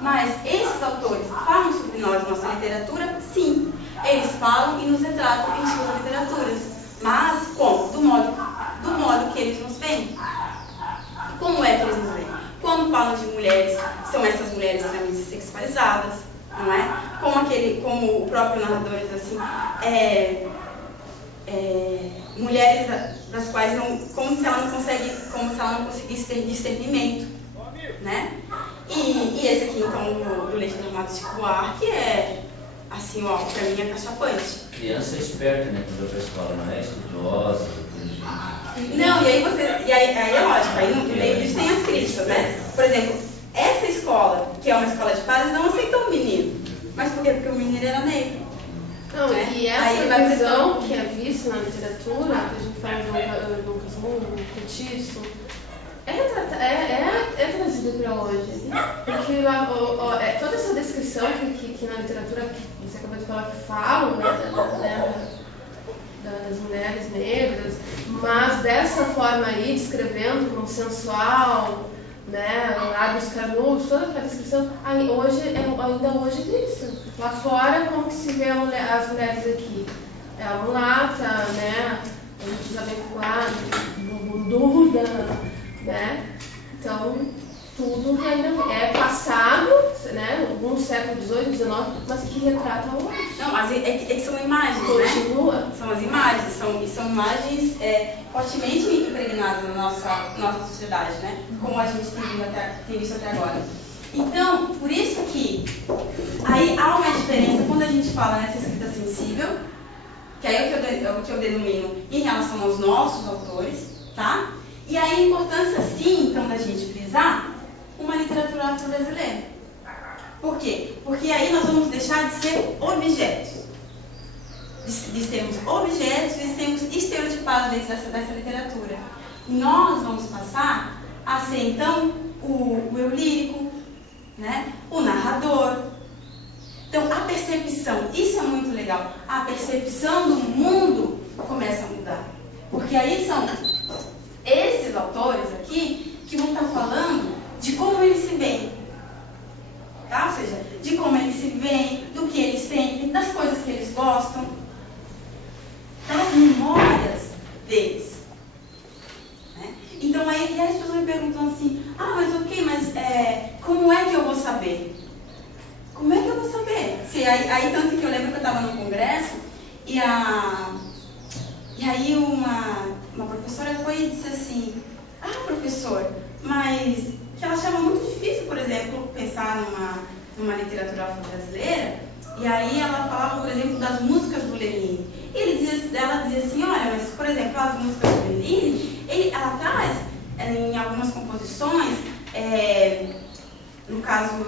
mas esses autores falam sobre nós, nossa literatura? Sim, eles falam e nos retratam em suas literaturas, mas como? Do modo que eles nos veem. Como é que eles nos veem? Quando falam de mulheres, são essas mulheres extremamente sexualizadas, não é? Como o próprio narrador diz assim, mulheres das quais como se ela não conseguisse ter discernimento, né? E esse aqui, então, do Leite Derramado de Chico Buarque é, assim, ó, pra mim é cachapante. Criança esperta, né? Quando vai pra escola, não é estudiosa, inteligente. Não, e aí é lógico, aí no meio disso tem as críticas, né? Por exemplo, essa escola, que é uma escola de padres, não aceitou o menino. Mas por quê? Porque o menino era negro. Não, né? e essa visão que é vista na literatura, que a gente fala do Lucas Mundo, do Petiço, é trazido para hoje. Porque toda essa descrição que na literatura, que você acabou de falar, que falam, né, das mulheres negras, mas dessa forma aí, descrevendo como sensual, né, lábios carnudos, toda aquela descrição, ainda hoje existe. Lá fora, como que se vê as mulheres aqui? É a mulata, né, a gente usa bem claro, bunduda, né, então tudo ainda é passado, né, algum século XVIII, XIX, mas que retrata hoje. Não, mas é que são imagens, continua, né? São as imagens, são imagens fortemente impregnadas na nossa sociedade, né? Como a gente tem visto até agora. Então, por isso que aí há uma diferença quando a gente fala nessa escrita sensível, que aí é o que eu denomino em relação aos nossos autores, tá? E aí a importância, sim, então, da gente frisar uma literatura afro-brasileira. Por quê? Porque aí nós vamos deixar de ser objetos. De sermos objetos e sermos estereotipados dentro dessa literatura. Nós vamos passar a ser, então, o eu lírico, né? O narrador. Então, a percepção, isso é muito legal, a percepção do mundo começa a mudar. Porque aí são esses autores aqui que vão estar falando de como eles se veem. Tá? Ou seja, de como eles se veem, do que eles sentem, das coisas que eles gostam, das memórias deles. Né? Então, aí as pessoas me perguntam assim, mas ok, mas como é que eu vou saber? Como é que eu vou saber? Aí tanto que eu lembro que eu estava no congresso e aí uma professora foi e disse assim, professor, mas que ela achava muito difícil, por exemplo, pensar numa literatura afro-brasileira, e aí ela falava, por exemplo, das músicas do Lenine. E ela dizia assim, olha, mas, por exemplo, as músicas do Lenine, ela traz, em algumas composições, no caso,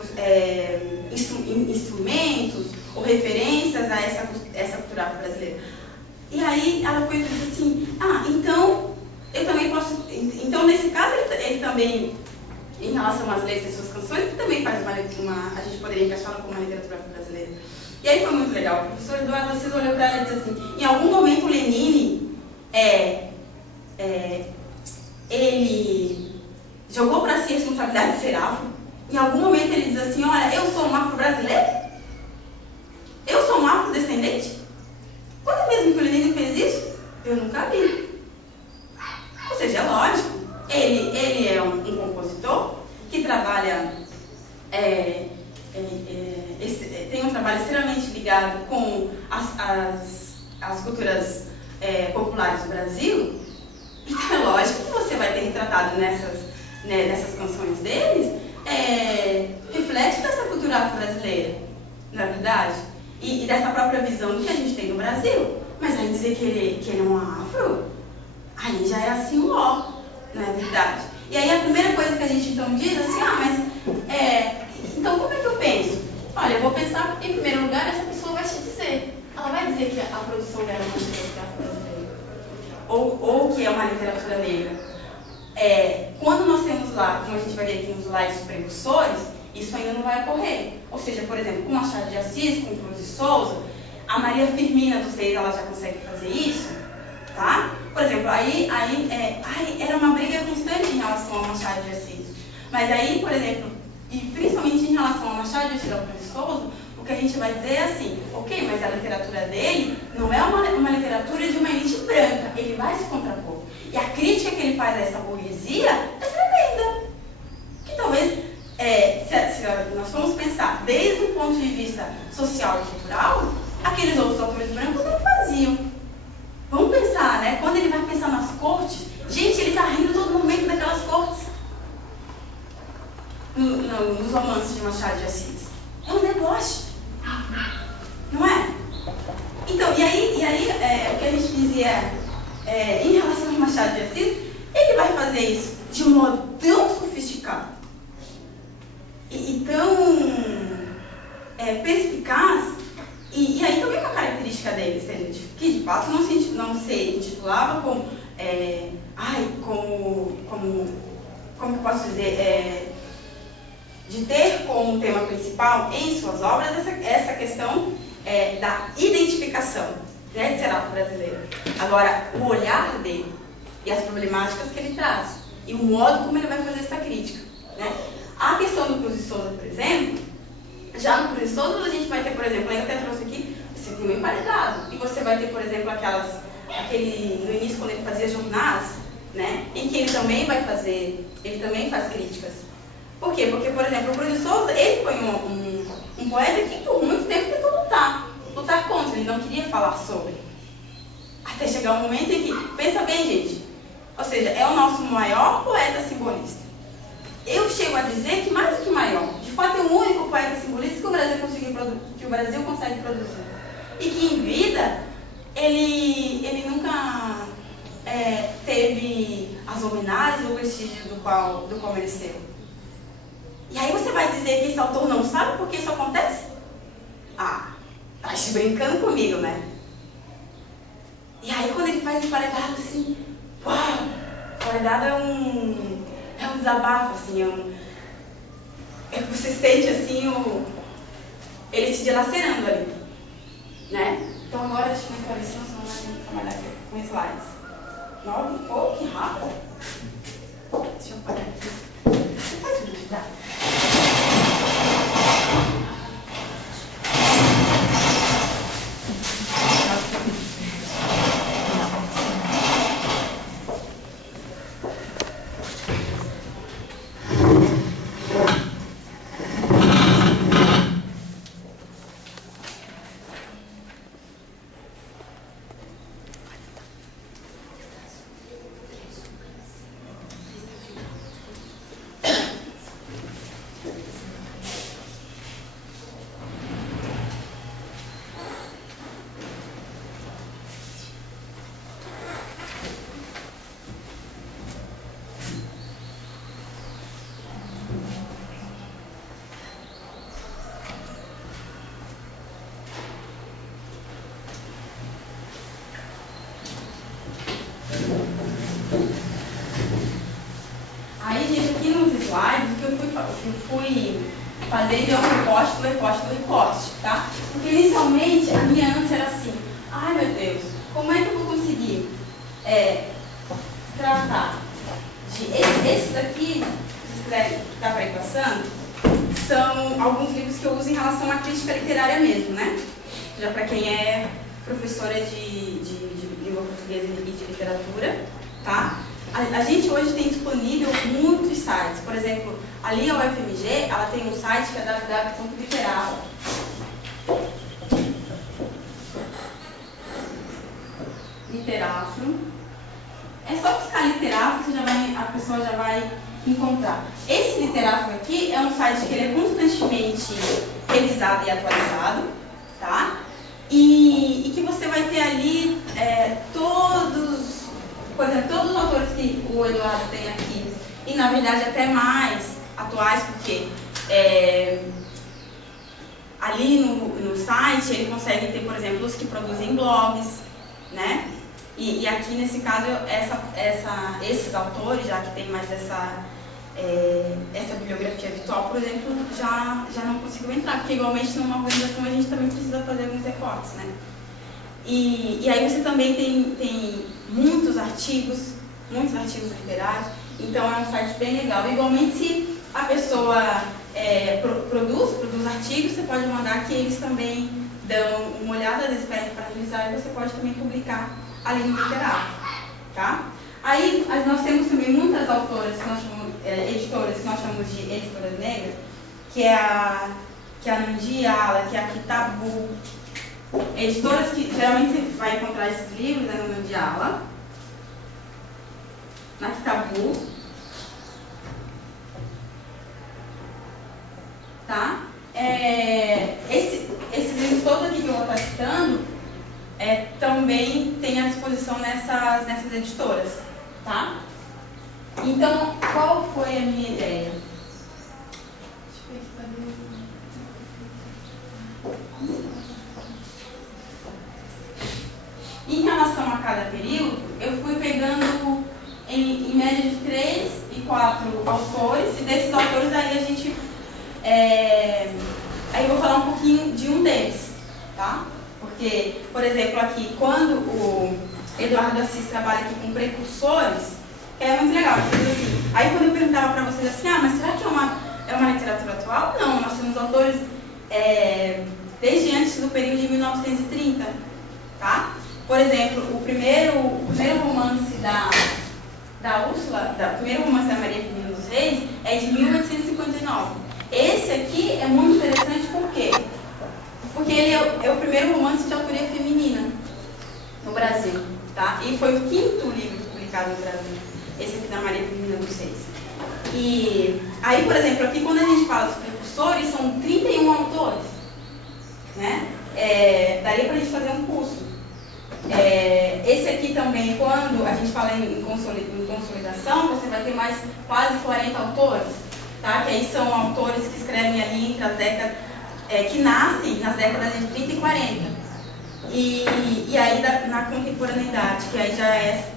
instrumentos ou referências a essa cultura afro-brasileira. E aí ela foi e disse assim, então eu também posso, então nesse caso ele também, em relação às letras e suas canções, ele também faz a gente poderia encaixá-la como uma literatura afro-brasileira. E aí foi muito legal, o professor Eduardo Assis olhou para ela e disse assim, em algum momento o Lenine, ele jogou para si a responsabilidade de ser afro. Em algum momento ele diz assim, olha, eu sou um afro-brasileiro? Eu sou um afro-descendente? Quando é mesmo que o Lenine fez isso? Eu nunca vi. Ou seja, é lógico, ele é um compositor que trabalha, tem um trabalho extremamente ligado com as culturas populares do Brasil. Então é lógico que você vai ter retratado nessas canções deles, reflete dessa cultura afro-brasileira, não é verdade? E dessa própria visão que a gente tem no Brasil. Mas aí dizer que ele é um afro, aí já é assim um ó, não é verdade? E aí a primeira coisa que a gente então diz assim, então como é que eu penso? Olha, eu vou pensar, em primeiro lugar, essa pessoa vai te dizer. Ela vai dizer que a produção dela é uma literatura afro-brasileira. Ou que é uma literatura negra. Quando nós temos lá, como a gente vai ver aqui nos slides precursores, isso ainda não vai ocorrer. Ou seja, por exemplo, com Machado de Assis, com Cruz de Souza, a Maria Firmina dos Reis, ela já consegue fazer isso, tá? Por exemplo, aí era uma briga constante em relação ao Machado de Assis. Mas aí, por exemplo, e principalmente em relação ao Machado de Assis e ao Cruz de Souza, o que a gente vai dizer é assim, ok, mas a literatura dele não é uma literatura de uma elite branca, ele vai se contrapor. E a crítica que ele faz a essa burguesia é tremenda. Que talvez, se nós formos pensar desde o ponto de vista social e cultural, aqueles outros autores brancos não faziam. Vamos pensar, né? Quando ele vai pensar nas cortes, gente, ele está rindo todo momento daquelas cortes. Nos romances de Machado de Assis. É um deboche. Não é? Então, e aí o que a gente dizia em relação a Machado de Assis, ele vai fazer isso de um modo tão sofisticado e tão perspicaz, e aí também uma característica dele, que de fato não se intitulava como como eu posso dizer, de ter como tema principal em suas obras essa questão da identificação, né, de ser afro-brasileiro. Agora, o olhar dele e as problemáticas que ele traz e o modo como ele vai fazer essa crítica, né? A questão do Cruz de Souza, por exemplo, já no Cruz de Souza a gente vai ter, por exemplo, eu até trouxe aqui, você tem um emparedado, e você vai ter, por exemplo, no início quando ele fazia jornais, né, em que ele também faz críticas. Por quê? Porque, por exemplo, o Cruz de Souza, ele foi um poeta que por muito tempo tentou lutar contra, ele não queria falar sobre. Até chegar um momento em que, pensa bem, gente, ou seja, é o nosso maior poeta simbolista. Eu chego a dizer que mais do que maior, de fato é o único poeta simbolista que o Brasil consegue produzir. E que em vida, ele nunca teve as homenagens ou prestígio do qual mereceu. E aí você vai dizer que esse autor não sabe por que isso acontece? Ah, tá se brincando comigo, né? E aí quando ele faz emparedado assim, uau, emparedado é um desabafo, assim, você sente assim ele se dilacerando ali, né? Então agora deixa eu ver a lição, senão a gente trabalhar aqui com slides. 9, que rápido. Deixa eu parar aqui. Você pode me ajudar? Aí, gente, aqui nos slides, o que eu fui fazendo é um recorte, tá? Porque inicialmente a minha ânsia era assim, ai meu Deus, como é que eu vou conseguir tratar de... Esses daqui, se vocês quiserem dar para ir passando, são alguns livros que eu uso em relação à crítica literária mesmo, né? Já para quem é professora de língua portuguesa e de literatura, tá? A gente hoje tem disponível muitos sites. Por exemplo, ali a UFMG, ela tem um site que é www.literal. Literafro. É só buscar Literafro, a pessoa já vai encontrar. Esse Literafro aqui é um site que ele é constantemente revisado e atualizado, tá? E que você vai ter ali por exemplo, todos os autores que o Eduardo tem aqui, e na verdade até mais atuais, porque ali no site ele consegue ter, por exemplo, os que produzem blogs, né? E aqui nesse caso, esses autores, já que tem mais essa bibliografia virtual, por exemplo, já não conseguiu entrar, porque igualmente numa organização a gente também precisa fazer alguns recortes, né? E aí você também tem muitos artigos literários, então é um site bem legal. Igualmente, se a pessoa produz artigos, você pode mandar que eles também dão uma olhada, às vezes pedem para revisar, e você pode também publicar ali no Literário, tá? Aí nós temos também muitas autoras, que nós chamamos, editoras, que nós chamamos de editoras negras, que é a Nandi Ala, que é a Kitabu. Editoras que geralmente você vai encontrar esses livros na Nandi Ala, na Kitabu, tá? Esses livros todos aqui que eu vou estar citando também tem à disposição nessas editoras, tá? Então, qual foi a minha ideia? Deixa eu ver aqui, em relação a cada período, eu fui pegando em média de 3 e 4 autores, e desses autores aí a gente... aí eu vou falar um pouquinho de um deles, tá? Porque, por exemplo, aqui, quando o Eduardo Assis trabalha aqui com precursores, é muito legal. Assim, aí quando eu perguntava para vocês assim, mas será que é uma literatura atual? Não, nós temos autores desde antes do período de 1930, tá? Por exemplo, o primeiro romance da Úrsula, o primeiro romance da Maria Firmina dos Reis é de 1859. Esse aqui é muito interessante, por quê? Porque ele é o primeiro romance de autoria feminina no Brasil, tá? E foi o 5º livro publicado no Brasil, esse aqui da Maria Firmina dos Reis. E aí, por exemplo, aqui quando a gente fala dos precursores, são 31 autores, né? Daria pra gente fazer um curso. Esse aqui também, quando a gente fala em consolidação, você vai ter mais quase 40 autores. tá? Que aí são autores que escrevem ali entre as décadas, que nascem nas décadas de 30 e 40. E aí na contemporaneidade, que aí já é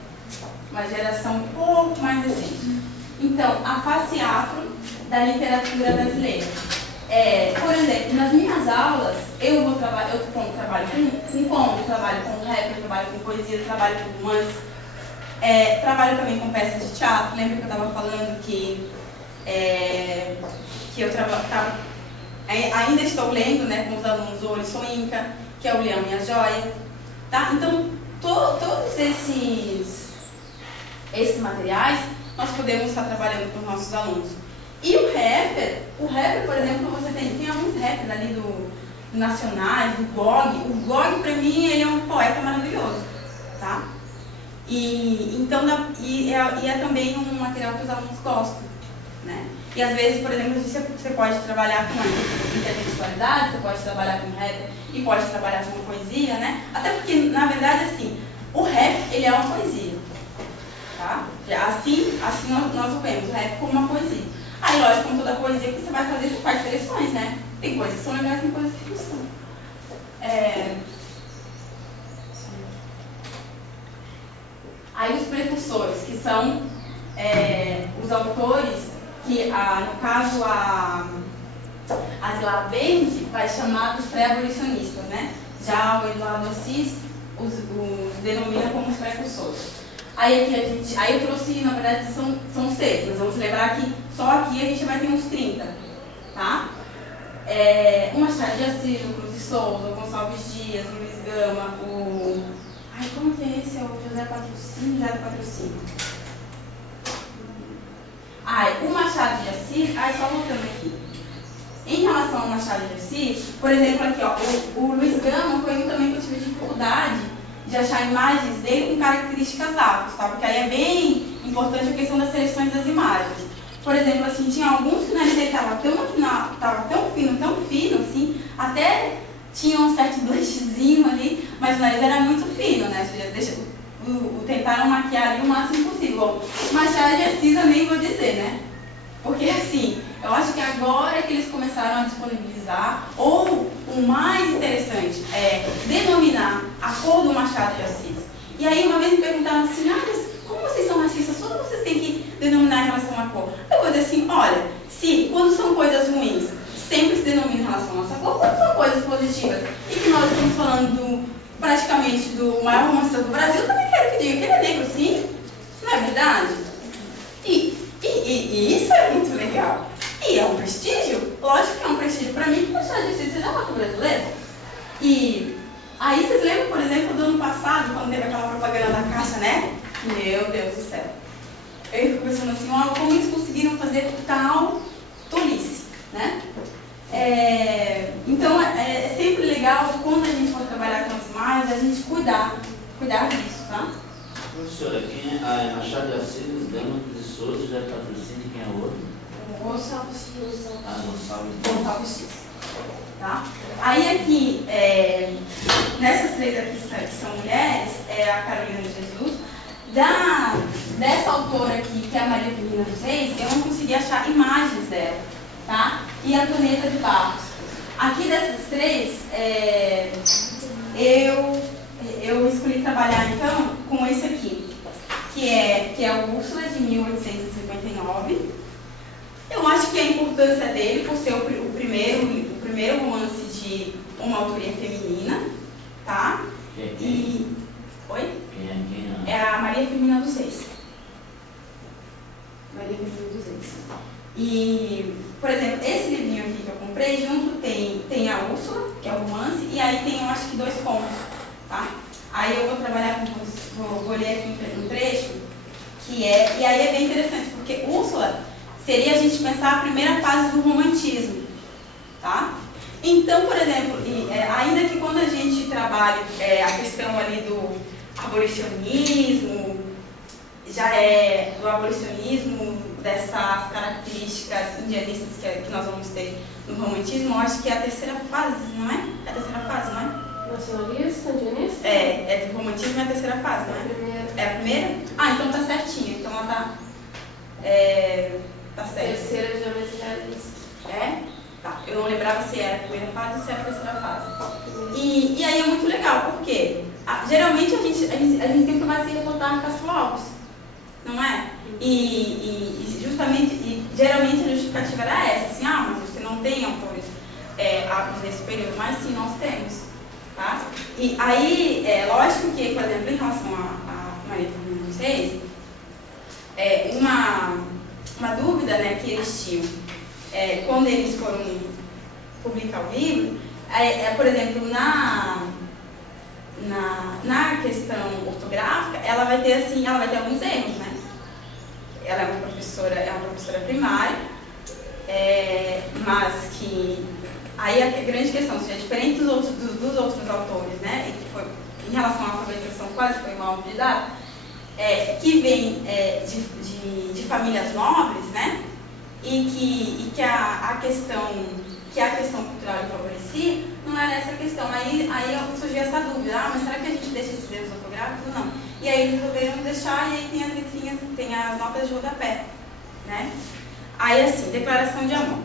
uma geração um pouco mais recente. Então, a face afro da literatura brasileira. Por exemplo, nas minhas aulas, eu trabalho com conto, trabalho com rap, trabalho com poesia, trabalho com romance, trabalho também com peças de teatro. Lembra que eu estava falando que eu ainda estou lendo, né, com os alunos o Olho Sou Inca, que é o Leão e a Joia, tá? Então, todos esses materiais nós podemos estar trabalhando com os nossos alunos. E o rapper, por exemplo, você tem alguns rappers ali do nacionais, do GOG. O GOG, para mim, ele é um poeta maravilhoso, tá? E é também um material que os alunos gostam, né? E às vezes, por exemplo, você pode trabalhar com intelectualidade, você pode trabalhar com rap e pode trabalhar com poesia, né? Até porque, na verdade, assim, o rap, ele é uma poesia, tá? Assim nós o vemos, o rap como uma poesia. Aí, lógico, como toda poesia que você vai fazer, você faz seleções, né? Tem coisas que são legais, tem coisas que não são. Aí os precursores, que são os autores que, no caso, a Zila Verde vai chamar dos pré-abolicionistas, né? Já o Eduardo Assis os denomina como os precursores. Aí eu trouxe, na verdade, são 6, mas vamos lembrar que só aqui a gente vai ter uns 30, tá? O Machado de Assis, o Cruz de Souza, o Gonçalves Dias, o Luiz Gama, como que é esse? É o José Patrocínio. O Machado de Assis, só voltando aqui. Em relação ao Machado de Assis, por exemplo, aqui, ó, o Luiz Gama foi um também que eu tive dificuldade de achar imagens dele com características afros, tá? Porque aí é bem importante a questão das seleções das imagens. Por exemplo, assim, tinha alguns que o nariz dele estava tão fino, assim, até tinha um certo blushzinho ali, mas o nariz era muito fino, né? Tentaram maquiar ali o máximo possível. Bom, Machado de Assis eu nem vou dizer, né? Porque assim, eu acho que agora é que eles começaram a disponibilizar, ou o mais interessante é denominar a cor do Machado de Assis. E aí uma vez me perguntaram assim, mas como vocês são racistas, só vocês têm que denominar em relação à cor? Eu vou dizer assim, olha, se quando são coisas ruins, sempre se denomina em relação à nossa cor, quando são coisas positivas, e que nós estamos falando praticamente do maior romancista do Brasil, eu também quero que diga que ele é negro, sim, não é verdade? E isso é muito legal. E é um prestígio? Lógico que é um prestígio para mim, porque o Machado de Assis seja uma brasileiro. E aí vocês lembram, por exemplo, do ano passado, quando teve aquela propaganda da Caixa, né? Meu Deus do céu. Eu fico pensando assim, como eles conseguiram fazer tal tolice, né? Então é sempre legal, quando a gente for trabalhar com as imagens, a gente cuidar disso, tá? Professora, quem é Machado de Assis, Gama de Souza, José Patrocínio, quem é o outro? Gonçalves Dias. Gonçalves Dias. Tá? Aí aqui, nessas 3 aqui que são mulheres, é a Carolina de Jesus. Dessa autora aqui, que é a Maria Firmina dos Reis, eu não consegui achar imagens dela, tá? E a Antonieta de Barros. Aqui dessas 3, eu escolhi trabalhar então com esse aqui, que é o Úrsula de 1859. Eu acho que a importância dele por ser o primeiro romance de uma autoria feminina, tá? Oi? Quem é? É a Maria Firmina dos Reis. Maria Firmina dos Reis. E, por exemplo, esse livrinho aqui que eu comprei, junto tem a Úrsula, que é o romance, e aí tem, eu acho que 2 contos, tá? Aí eu vou trabalhar vou ler aqui um trecho, e aí é bem interessante, porque Úrsula seria a gente pensar a primeira fase do romantismo, tá? Então, por exemplo, ainda que quando a gente trabalha a questão ali do abolicionismo, já é do abolicionismo, dessas características indianistas que nós vamos ter no romantismo, eu acho que é a 3ª fase, não é? É a 3ª fase, não é? Nacionalista, indianista? É do romantismo é a 3ª fase, não é? A primeira. É a primeira? Então tá certinho. Então ela Tá certo. Terceira geometria realista. É? Tá. Eu não lembrava se era a primeira fase ou se era a terceira fase. E aí é muito legal, porque geralmente a gente sempre vai se reportar no Castro Alves, não é? E justamente, geralmente a justificativa era essa, assim, mas você não tem autores nesse período, mas sim, nós temos, tá? E aí, lógico que, por exemplo, em relação a Maria Fernanda dos Reis, uma dúvida, né, que eles tinham quando eles foram publicar o livro, por exemplo, na questão ortográfica, ela vai ter alguns erros, né? Ela é uma professora primária, mas que aí a grande questão, ou seja, diferente dos outros autores, né? E que foi, em relação à alfabetização quase foi mal dada, que vem de famílias nobres, né? E que a questão cultural favorecia, não era essa questão. Aí surgiu essa dúvida, mas será que a gente deixa esses erros ortográficos ou não? E aí eles resolveram deixar, e aí tem as letrinhas, tem as notas de rodapé, né? Aí assim, declaração de amor.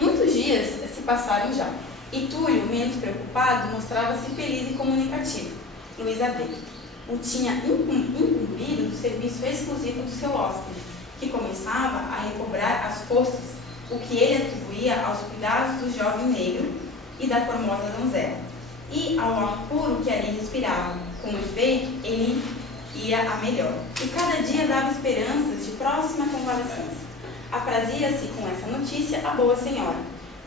Muitos dias se passaram já, e Túlio, menos preocupado, mostrava-se feliz e comunicativo. Luísa B. o tinha incumbido do serviço exclusivo do seu hóspede, que começava a recobrar as forças, o que ele atribuía aos cuidados do jovem negro e da formosa donzela, e ao ar puro que ali respirava. Com efeito, ele ia a melhor, e cada dia dava esperanças de próxima convalescença. Aprazia-se com essa notícia a boa senhora,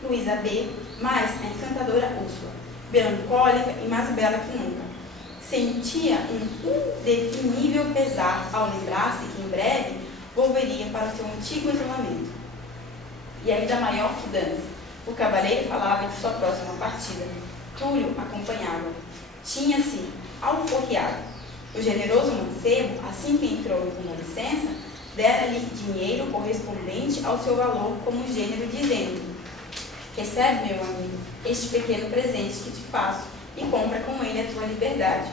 Luísa B., mais a encantadora Úrsula, melancólica e mais bela que nunca. Sentia um indefinível pesar ao lembrar-se que em breve volveria para o seu antigo isolamento. E ainda maior que dança, o cavaleiro falava de sua próxima partida. Túlio acompanhava. Tinha-se alforriado. O generoso mancebo, assim que entrou com licença, dera-lhe dinheiro correspondente ao seu valor como gênero, dizendo: recebe, meu amigo, este pequeno presente que te faço e compra com ele a tua liberdade.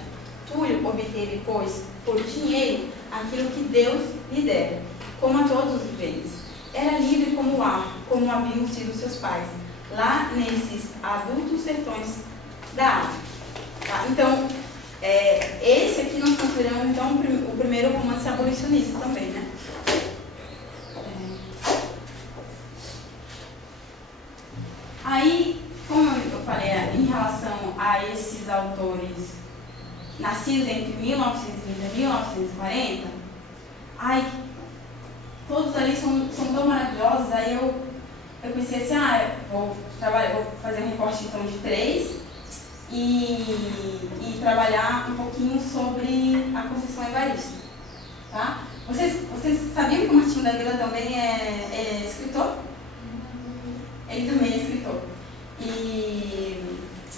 Túlio obteve, pois, por dinheiro, aquilo que Deus lhe dera, como a todos os viventes. Era livre como o ar, como haviam sido seus pais, lá nesses adultos sertões da África. Tá? Então, esse aqui nós consideramos então, o primeiro romance abolicionista também, né? Aí, como eu falei, em relação a esses autores nascidos entre 1930 e 1940, todos ali são tão maravilhosos. Aí eu pensei assim, vou fazer um recorte então de 3 e trabalhar um pouquinho sobre a Conceição Evaristo, tá? Vocês sabiam que o Martinho da Vila também é escritor? Ele também é escritor. E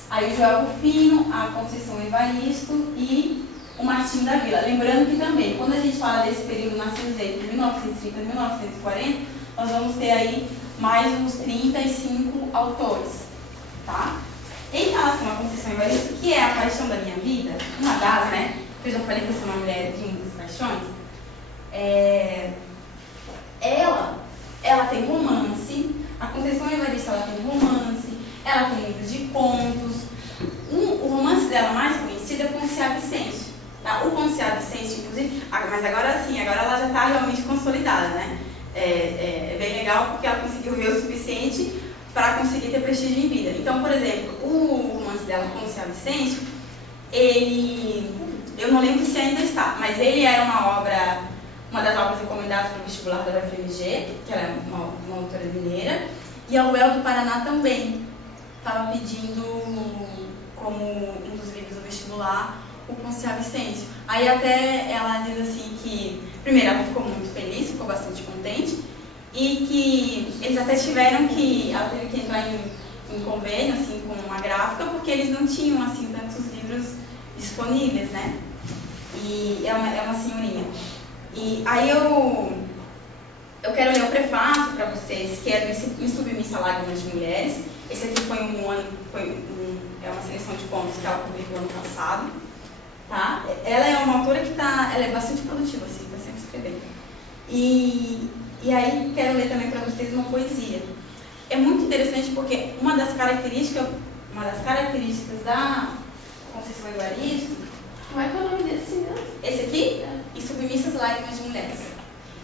aí o Joel Rufino, a Conceição Evaristo e o Martinho da Vila. Lembrando que também, quando a gente fala desse período nascido entre 1930 e 1940, nós vamos ter aí mais uns 35 autores, tá? Em relação à Conceição Evaristo, que é a paixão da minha vida, uma das, né? Eu já falei que eu sou uma mulher de muitas paixões. Ela tem romance. A Conceição Evaristo, ela tem romance, ela tem livros de contos. O romance dela mais conhecido é o Conciliar Vicêncio. Tá? O Conciliar Vicêncio, inclusive, mas agora sim, agora ela já está realmente consolidada, né? É bem legal porque ela conseguiu ver o suficiente para conseguir ter prestígio em vida. Então, por exemplo, o romance dela, o Conciliar Vicêncio, eu não lembro se ainda está, mas ele era uma das obras recomendadas para o vestibular da UFMG, que ela é uma autora mineira, e a UEL do Paraná também estava pedindo como um dos livros do vestibular o Conciliar Vicêncio. Aí até ela diz assim que, primeiro, ela ficou muito feliz, ficou bastante contente, e que eles até ela teve que entrar em convênio assim, com uma gráfica, porque eles não tinham assim, tantos livros disponíveis, né? E é uma senhorinha. E aí eu quero ler o prefácio para vocês, que é do Submissa Lágrimas de Mulheres. Esse aqui foi uma seleção de contos que ela publicou ano passado. Tá? Ela é uma autora que ela é bastante produtiva, assim, está sempre escrevendo. E E aí quero ler também para vocês uma poesia. É muito interessante porque uma das características da Conceição Evaristo. Como é que é o nome desse mesmo? Esse aqui? E Submissas Lágrimas de Mulheres.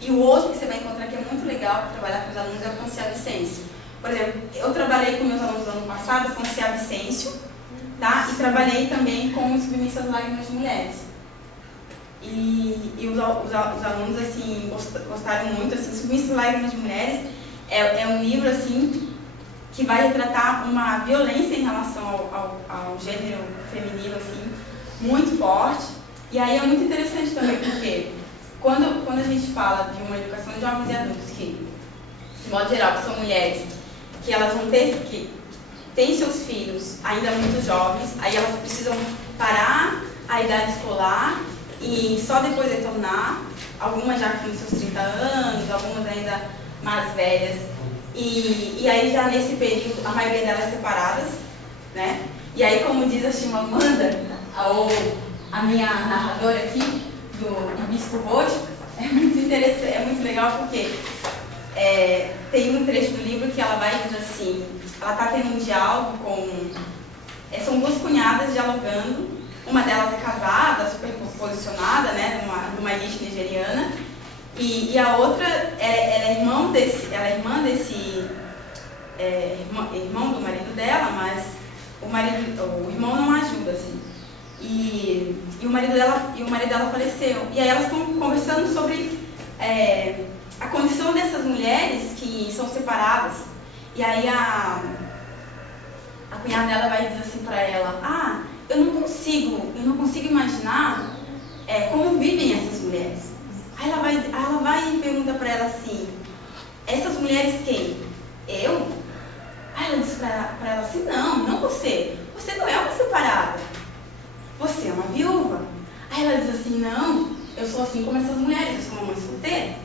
E o outro que você vai encontrar que é muito legal para trabalhar com os alunos é o Conciar Vicêncio. Por exemplo, eu trabalhei com meus alunos no ano passado, Conciar Vicêncio, tá? E trabalhei também com os Submissas Lágrimas de Mulheres. E os alunos, assim, gostaram muito, assim, Submissas Lágrimas de Mulheres é um livro, assim, que vai retratar uma violência em relação ao gênero feminino, assim, muito forte. E aí é muito interessante também, porque quando a gente fala de uma educação de jovens e adultos, que, de modo geral, que são mulheres, que elas vão ter, que têm seus filhos ainda muito jovens, aí elas precisam parar a idade escolar e só depois retornar, algumas já com seus 30 anos, algumas ainda mais velhas. E aí já nesse período, a maioria delas separadas, né? E aí, como diz a Chimamanda, ou a minha narradora aqui, do Hibisco Roxo, é muito interessante, é muito legal porque tem um trecho do livro que ela vai dizer assim, ela está tendo um diálogo com... são duas cunhadas dialogando, uma delas é casada, super posicionada, né, numa elite nigeriana, e a outra, ela é irmã do marido dela, mas o irmão não ajuda, assim. E o marido dela faleceu. E aí elas estão conversando sobre a condição dessas mulheres que são separadas. E aí a cunhada dela vai dizer assim para ela, eu não consigo imaginar como vivem essas mulheres. Aí ela vai e pergunta para ela assim, essas mulheres quem? Eu? Aí ela diz para ela assim, não você não é uma separada, você é uma viúva. Aí ela diz assim, não, eu sou assim como essas mulheres, eu sou uma mãe solteira,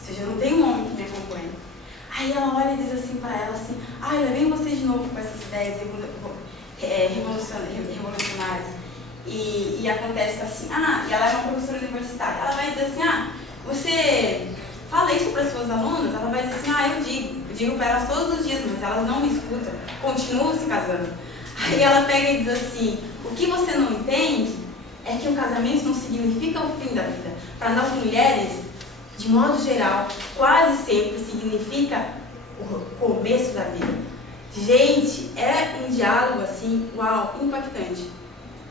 ou seja, eu não tenho um homem que me acompanhe. Aí ela olha e diz assim para ela assim, lá vem você de novo com essas ideias revolucionárias. E acontece assim, e ela é uma professora universitária, ela vai dizer assim, você fala isso para as suas alunas? Ela vai dizer assim, eu digo para elas todos os dias, mas elas não me escutam, continuam se casando. Aí ela pega e diz assim, o que você não entende é que o casamento não significa o fim da vida. Para nós mulheres, de modo geral, quase sempre significa o começo da vida. Gente, é um diálogo assim, impactante.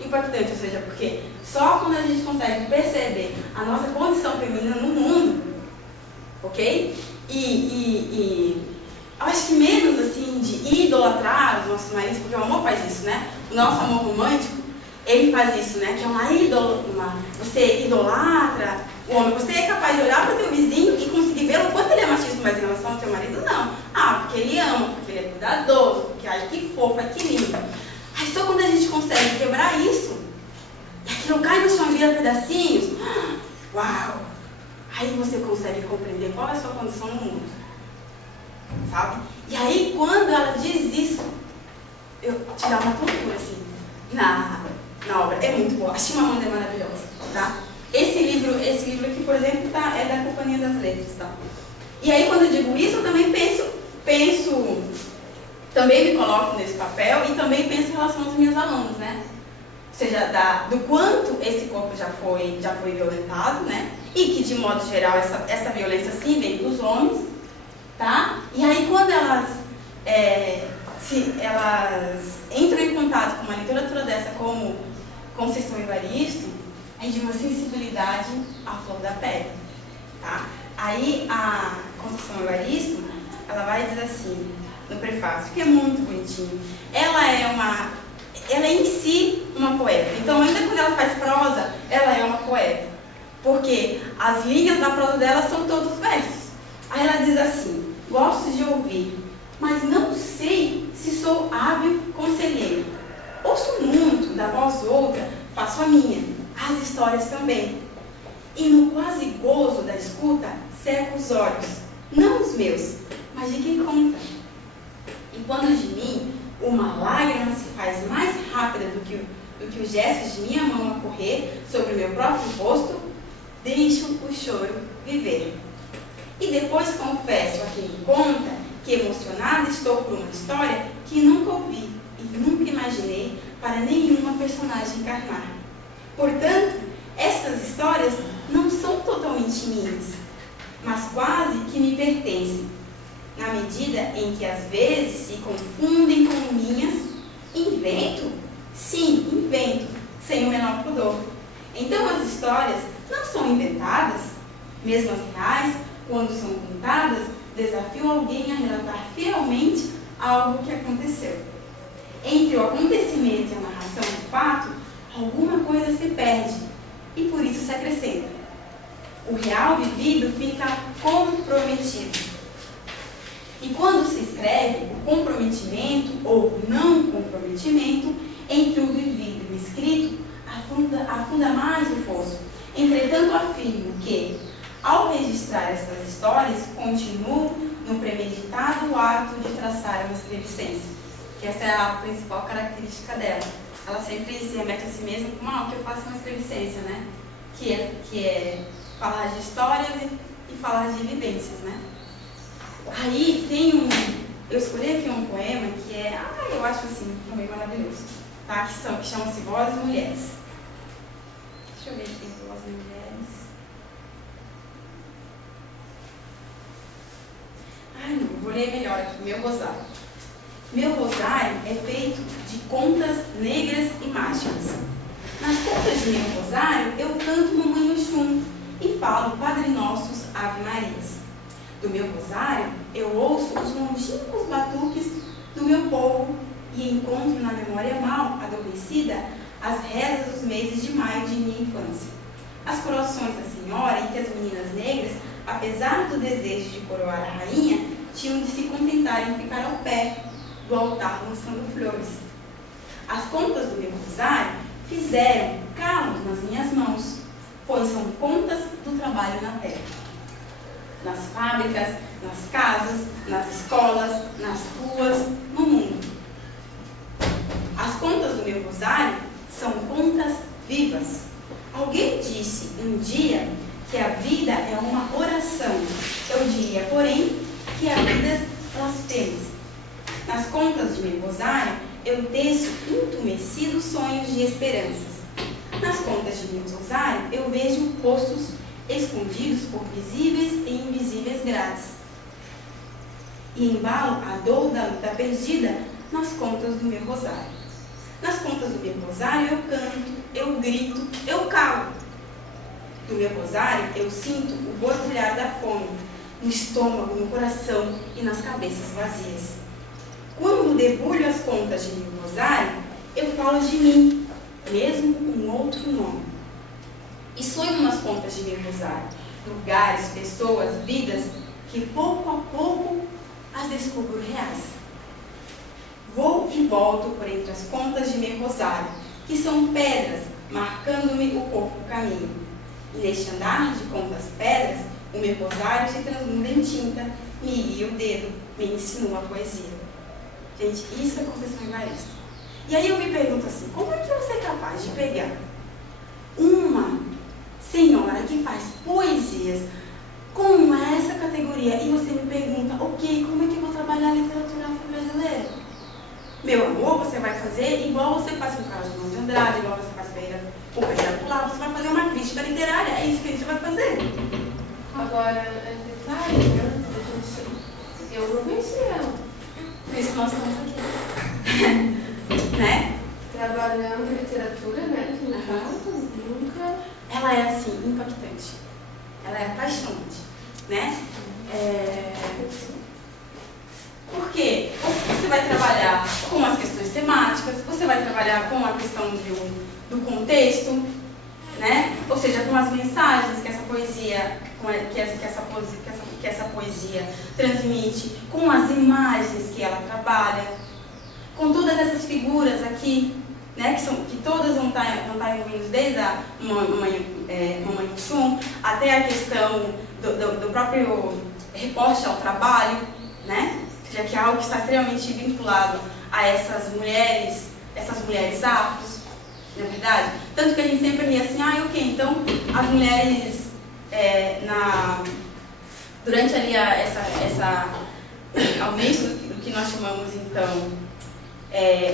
Impactante, ou seja, porque só quando a gente consegue perceber a nossa condição feminina no mundo, ok? E eu acho que menos assim de idolatrar os nossos maridos, porque o amor faz isso, né? O nosso amor romântico, ele faz isso, né? Que é você idolatra o homem, você é capaz de olhar para o teu vizinho e conseguir ver o quanto ele é machista, mas em relação ao teu marido, não. Porque ele ama, porque ele é cuidadoso, porque ai que fofo, ai que lindo. Aí só quando a gente consegue quebrar isso, e aquilo cai no chão e vira pedacinhos, uau! Aí você consegue compreender qual é a sua condição no mundo, sabe? E aí quando ela diz isso, eu te dá uma tontura assim, na obra. É muito boa, a Chimamanda é maravilhosa, tá? Esse livro aqui, por exemplo, é da Companhia das Letras, tá? E aí quando eu digo isso, eu também também me coloco nesse papel e também penso em relação aos meus alunos, né? Ou seja, do quanto esse corpo já foi violentado, né? E que, de modo geral, essa violência sim vem dos homens, tá? E aí, quando elas entram em contato com uma literatura dessa, como Conceição Evaristo, é de uma sensibilidade à flor da pele, tá? Aí, a Conceição Evaristo, ela vai dizer assim, no prefácio, que é muito bonitinho. Ela é em si uma poeta. Então, ainda quando ela faz prosa, ela é uma poeta. Porque as linhas da prosa dela são todos versos. Aí ela diz assim, gosto de ouvir, mas não sei se sou hábil conselheiro. Ouço muito, da voz outra, faço a minha, as histórias também. E no quase gozo da escuta, seco os olhos, não os meus, mas de quem conta. E quando de mim uma lágrima se faz mais rápida do que os gestos de minha mão a correr sobre o meu próprio rosto, deixo o choro viver. E E depois confesso a quem me conta que emocionada estou por uma história que nunca ouvi e nunca imaginei para nenhuma personagem encarnar. Portanto, estas histórias não são totalmente minhas, mas quase que me pertencem, na medida em que às vezes se confundem com minhas. Invento? Sim, invento, sem o menor pudor. Então as histórias não são inventadas, mesmo as reais, quando são contadas, desafiam alguém a relatar fielmente algo que aconteceu. Entre o acontecimento e a narração do fato, alguma coisa se perde e por isso se acrescenta. O real vivido fica comprometido. E quando se escreve, o comprometimento ou não comprometimento entre o vivido e o escrito afunda mais o fosso. Entretanto, afirmo que, ao registrar estas histórias, continuo no premeditado ato de traçar uma escreviscência, que essa é a principal característica dela. Ela sempre se remete a si mesma como que eu faço uma escreviscência, né? Que é falar de histórias e falar de vivências, né? Aí tem eu escolhi aqui um poema que eu acho assim, também maravilhoso, tá? Que chama-se Vozes e Mulheres. Deixa eu ver aqui, Vozes e Mulheres. Não, vou ler melhor aqui, Meu Rosário. Meu rosário é feito de contas negras e mágicas. Nas contas de meu rosário, eu canto Mamãe Oxum e falo Padre Nossos, Ave Marias. Do meu rosário, eu ouço os longínquos batuques do meu povo e encontro na memória mal adormecida as rezas dos meses de maio de minha infância. As coroações da Senhora em que as meninas negras, apesar do desejo de coroar a rainha, tinham de se contentar em ficar ao pé do altar lançando flores. As contas do meu rosário fizeram calos nas minhas mãos, pois são contas do trabalho na terra. Nas fábricas, nas casas, nas escolas, nas ruas, no mundo. As contas do meu rosário são contas vivas. Alguém disse um dia que a vida é uma oração. Eu diria, porém, que a vida é blasfêmias. Nas contas de meu rosário, eu teço intumescidos sonhos de esperanças. Nas contas de meu rosário, eu vejo rostos escondidos por visíveis e invisíveis grades. E embalo a dor da luta perdida nas contas do meu rosário. Nas contas do meu rosário, eu canto, eu grito, eu calo. Do meu rosário, eu sinto o borbulhar da fome, no estômago, no coração e nas cabeças vazias. Quando debulho as contas de meu rosário, eu falo de mim, mesmo com outro nome. E sonho nas contas de meu rosário, lugares, pessoas, vidas, que pouco a pouco as descubro reais. Vou e volto por entre as contas de meu rosário, que são pedras, marcando-me o corpo caminho. E neste andar de contas pedras, o meu rosário se transmuda em tinta, me guia o dedo, me insinua a poesia. Gente, isso é Conceição Evaristo. E aí eu me pergunto assim, como é que você é capaz de pegar uma senhora que faz poesias com essa categoria e você me pergunta, ok, como é que eu vou trabalhar a literatura afro-brasileira? Meu amor, você vai fazer igual você faz com Carlos Drummond de Andrade, igual você faz com Pedro Pular, você vai fazer uma crítica literária, é isso que a gente vai fazer. Agora, detalhe, né? Eu não conheci ela. Por isso que nós estamos aqui. Né? Trabalhando literatura, né? Nunca. Ela é assim, impactante. Ela é apaixonante, né? Porque você vai trabalhar com as questões temáticas, você vai trabalhar com a questão do contexto, né? Ou seja, com as mensagens que essa poesia, que essa poesia transmite, com as imagens que ela trabalha, com todas essas figuras aqui, né? Que todas vão estar envolvidas desde a Mamãe Oxum até a questão do próprio reporte ao trabalho, né? Já que é algo que está extremamente vinculado a essas mulheres afros, não é verdade? Tanto que a gente sempre ria assim, ok, então as mulheres durante ali aumento do que nós chamamos então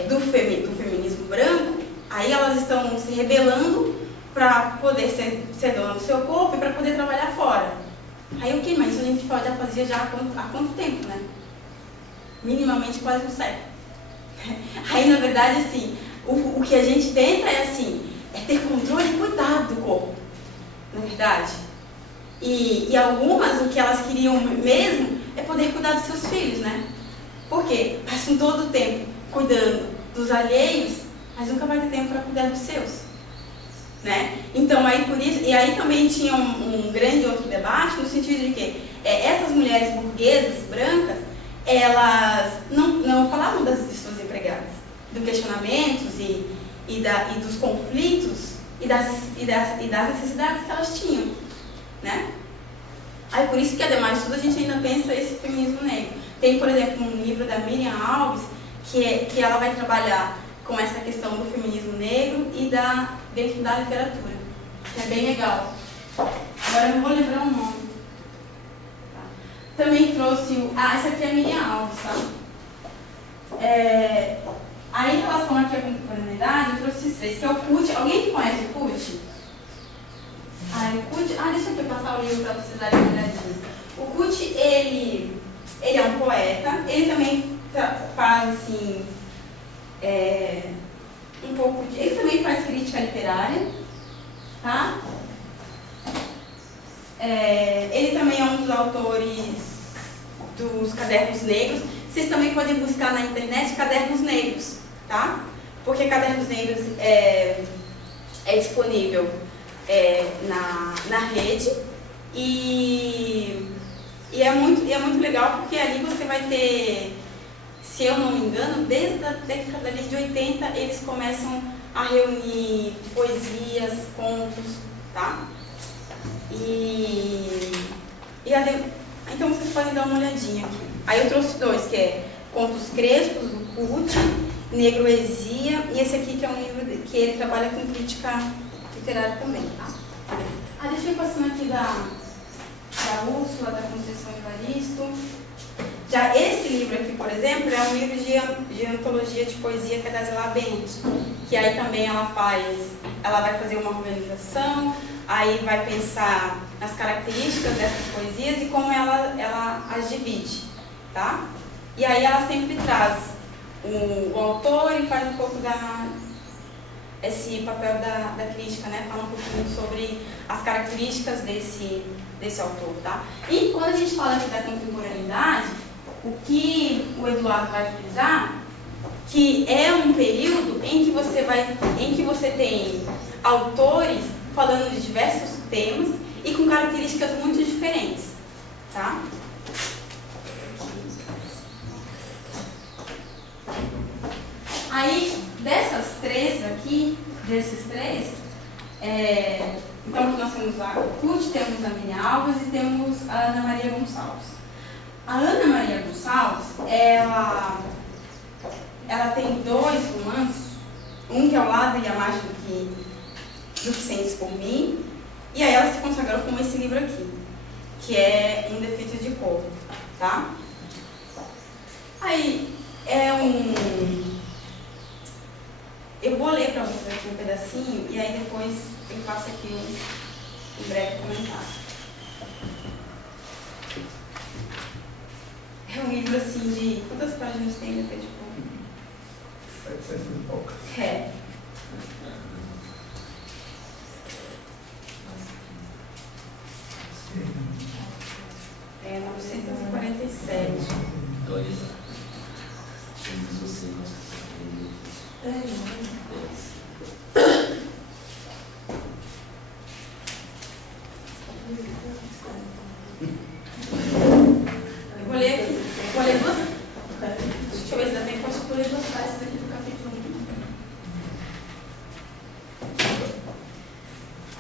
do feminismo branco, aí elas estão se rebelando para poder ser dona do seu corpo e para poder trabalhar fora. Aí o que? Mas isso a gente já fazia já há quanto tempo, né? Minimamente quase um século. Aí na verdade assim, o que a gente tenta é ter controle e cuidado do corpo, na verdade. E algumas, o que elas queriam mesmo é poder cuidar dos seus filhos, né? Porque passam todo o tempo cuidando dos alheios, mas nunca vai ter tempo para cuidar dos seus, né? Então aí por isso, e aí também tinha um grande outro debate no sentido de que essas mulheres burguesas, brancas, elas não falavam de suas empregadas, dos questionamentos e dos conflitos e das necessidades que elas tinham, né? Aí por isso que ademais de tudo a gente ainda pensa esse feminismo negro. Tem, por exemplo, um livro da Miriam Alves que ela vai trabalhar com essa questão do feminismo negro e dentro da literatura, que é bem legal. Agora eu não vou lembrar o nome. Tá. Também trouxe essa aqui é a Miriam Alves, tá? Aí em relação aqui à contemporaneidade, eu trouxe esses três, que é o Kut. Alguém que conhece o Kut? O Kut, deixa eu passar o livro para vocês darem uma olhadinha. O Kut, ele é um poeta, ele também faz assim, um pouco de... Ele também faz crítica literária, tá? Ele também é um dos autores dos Cadernos Negros. Vocês também podem buscar na internet Cadernos Negros, tá? Porque Cadernos Negros é disponível na rede e é muito legal porque ali você vai ter, se eu não me engano, desde a década de 80 eles começam a reunir poesias, contos, tá? Então vocês podem dar uma olhadinha aqui. Aí eu trouxe dois, que é Contos Crespos, do Kut, Negroesia, e esse aqui que é um livro que ele trabalha com crítica literária também, tá? Deixa eu ir passando aqui da Úrsula, da Conceição Evaristo. Já esse livro aqui, por exemplo, é um livro de antologia de poesia que é da Zela Bente, que aí também ela vai fazer uma organização, aí vai pensar nas características dessas poesias e como ela as divide, tá? E aí ela sempre traz o autor e faz um pouco esse papel da crítica, né? Fala um pouquinho sobre as características desse autor, tá? E quando a gente fala aqui da contemporaneidade, o que o Eduardo vai frisar, que é um período em que você tem autores falando de diversos temas e com características muito diferentes, tá? Aí, desses três, então aqui nós temos a Kut, temos a Miriam Alves e temos a Ana Maria Gonçalves. A Ana Maria Gonçalves, ela tem dois romances, um que é O Lado e a Margem do que Sentes por Mim, e aí ela se consagrou com esse livro aqui, que é Um Defeito de Cor, tá? Aí, eu vou ler para vocês aqui um pedacinho e aí depois eu faço aqui um breve comentário. É um livro assim de... Quantas páginas tem? Defeito de Cor? 700 e poucas. É 947. Atualizar. Você, Eu vou ler aqui. Vou ler duas. Deixa eu ver se dá tempo. Acho que vou ler duas partes aqui do capítulo 1.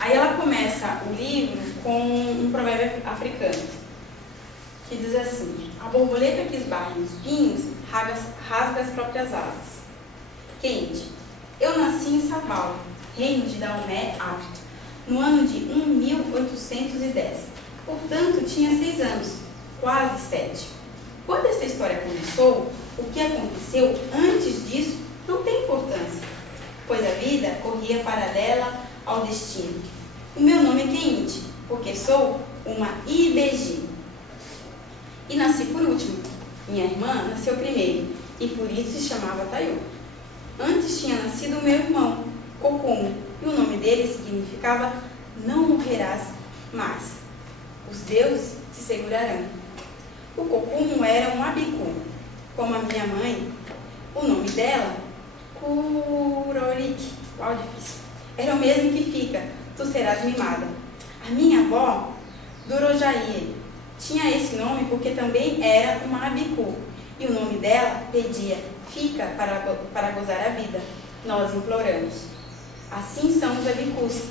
Aí ela começa o livro com um provérbio africano que diz assim: a borboleta que esbarra nos pinhos rasga as próprias asas. Quente. Eu nasci em Sabal, reino de Daomé, África, no ano de 1810. Portanto, tinha 6 anos, quase 7. Quando essa história começou, o que aconteceu antes disso não tem importância, pois a vida corria paralela ao destino. O meu nome é Keinte, porque sou uma IBG. E nasci por último. Minha irmã nasceu primeiro, e por isso se chamava Taiô. Antes tinha nascido o meu irmão, Kokumo, e o nome dele significava não morrerás mais. Os deuses te segurarão. O Kokumo era um abiku, como a minha mãe. O nome dela, Kurorik, qual difícil, era o mesmo que fica, tu serás mimada. A minha avó, Dorojaie, tinha esse nome porque também era uma abiku, e o nome dela pedia, fica para gozar a vida. Nós imploramos. Assim são os abikus,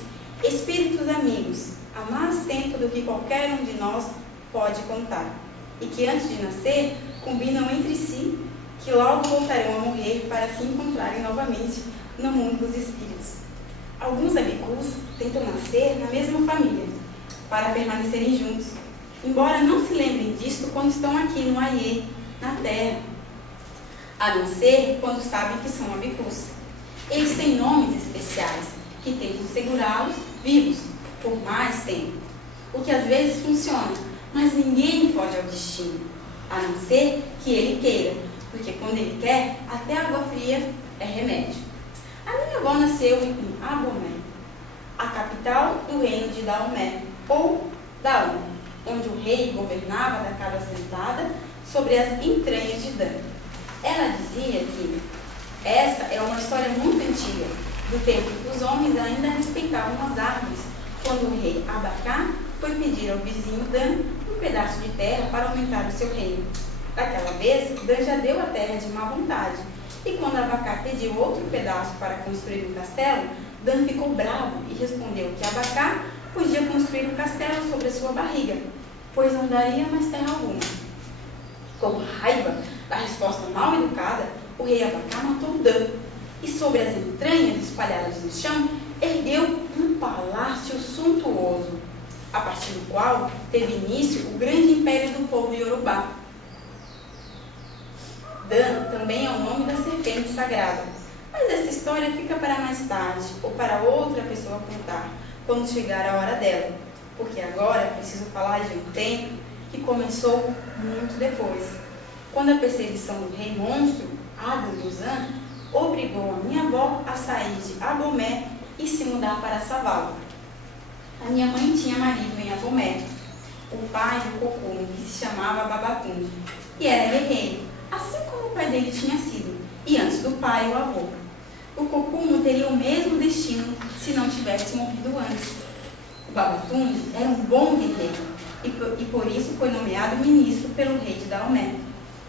espíritos amigos, há mais tempo do que qualquer um de nós pode contar, e que antes de nascer, combinam entre si que logo voltarão a morrer para se encontrarem novamente no mundo dos espíritos. Alguns abikus tentam nascer na mesma família, para permanecerem juntos, embora não se lembrem disto quando estão aqui no Aie, na Terra, a não ser quando sabem que são abikus. Eles têm nomes especiais, que tentam segurá-los vivos por mais tempo, o que às vezes funciona, mas ninguém foge ao destino, a não ser que ele queira, porque quando ele quer, até água fria é remédio. A minha avó nasceu em Abomé, a capital do reino de Daomé, ou Daom, onde o rei governava da casa sentada sobre as entranhas de Dan. Ela dizia que esta é uma história muito antiga, do tempo que os homens ainda respeitavam as árvores, quando o rei Abacá foi pedir ao vizinho Dan um pedaço de terra para aumentar o seu reino. Daquela vez, Dan já deu a terra de má vontade, e quando Abacá pediu outro pedaço para construir um castelo, Dan ficou bravo e respondeu que Abacá podia construir um castelo sobre a sua barriga, pois não daria mais terra alguma. Com raiva da resposta mal educada, o rei Abacá matou Dan, e sobre as entranhas espalhadas no chão, ergueu um palácio suntuoso, a partir do qual teve início o grande império do povo Yorubá. Dan também é o nome da serpente sagrada, mas essa história fica para mais tarde, ou para outra pessoa contar, quando chegar a hora dela, porque agora preciso falar de um tempo que começou muito depois, quando a perseguição do rei monstro, Aduluzan, obrigou a minha avó a sair de Abomé e se mudar para Savala. A minha mãe tinha marido em Abomé, o pai do Kokumo, que se chamava Babacundi, e era guerreiro, assim como o pai dele tinha sido, e antes do pai, o avô. O Kokumo teria o mesmo destino se não tivesse morrido antes. O Babacundi era um bom guerreiro, e por isso foi nomeado ministro pelo rei de Daomé,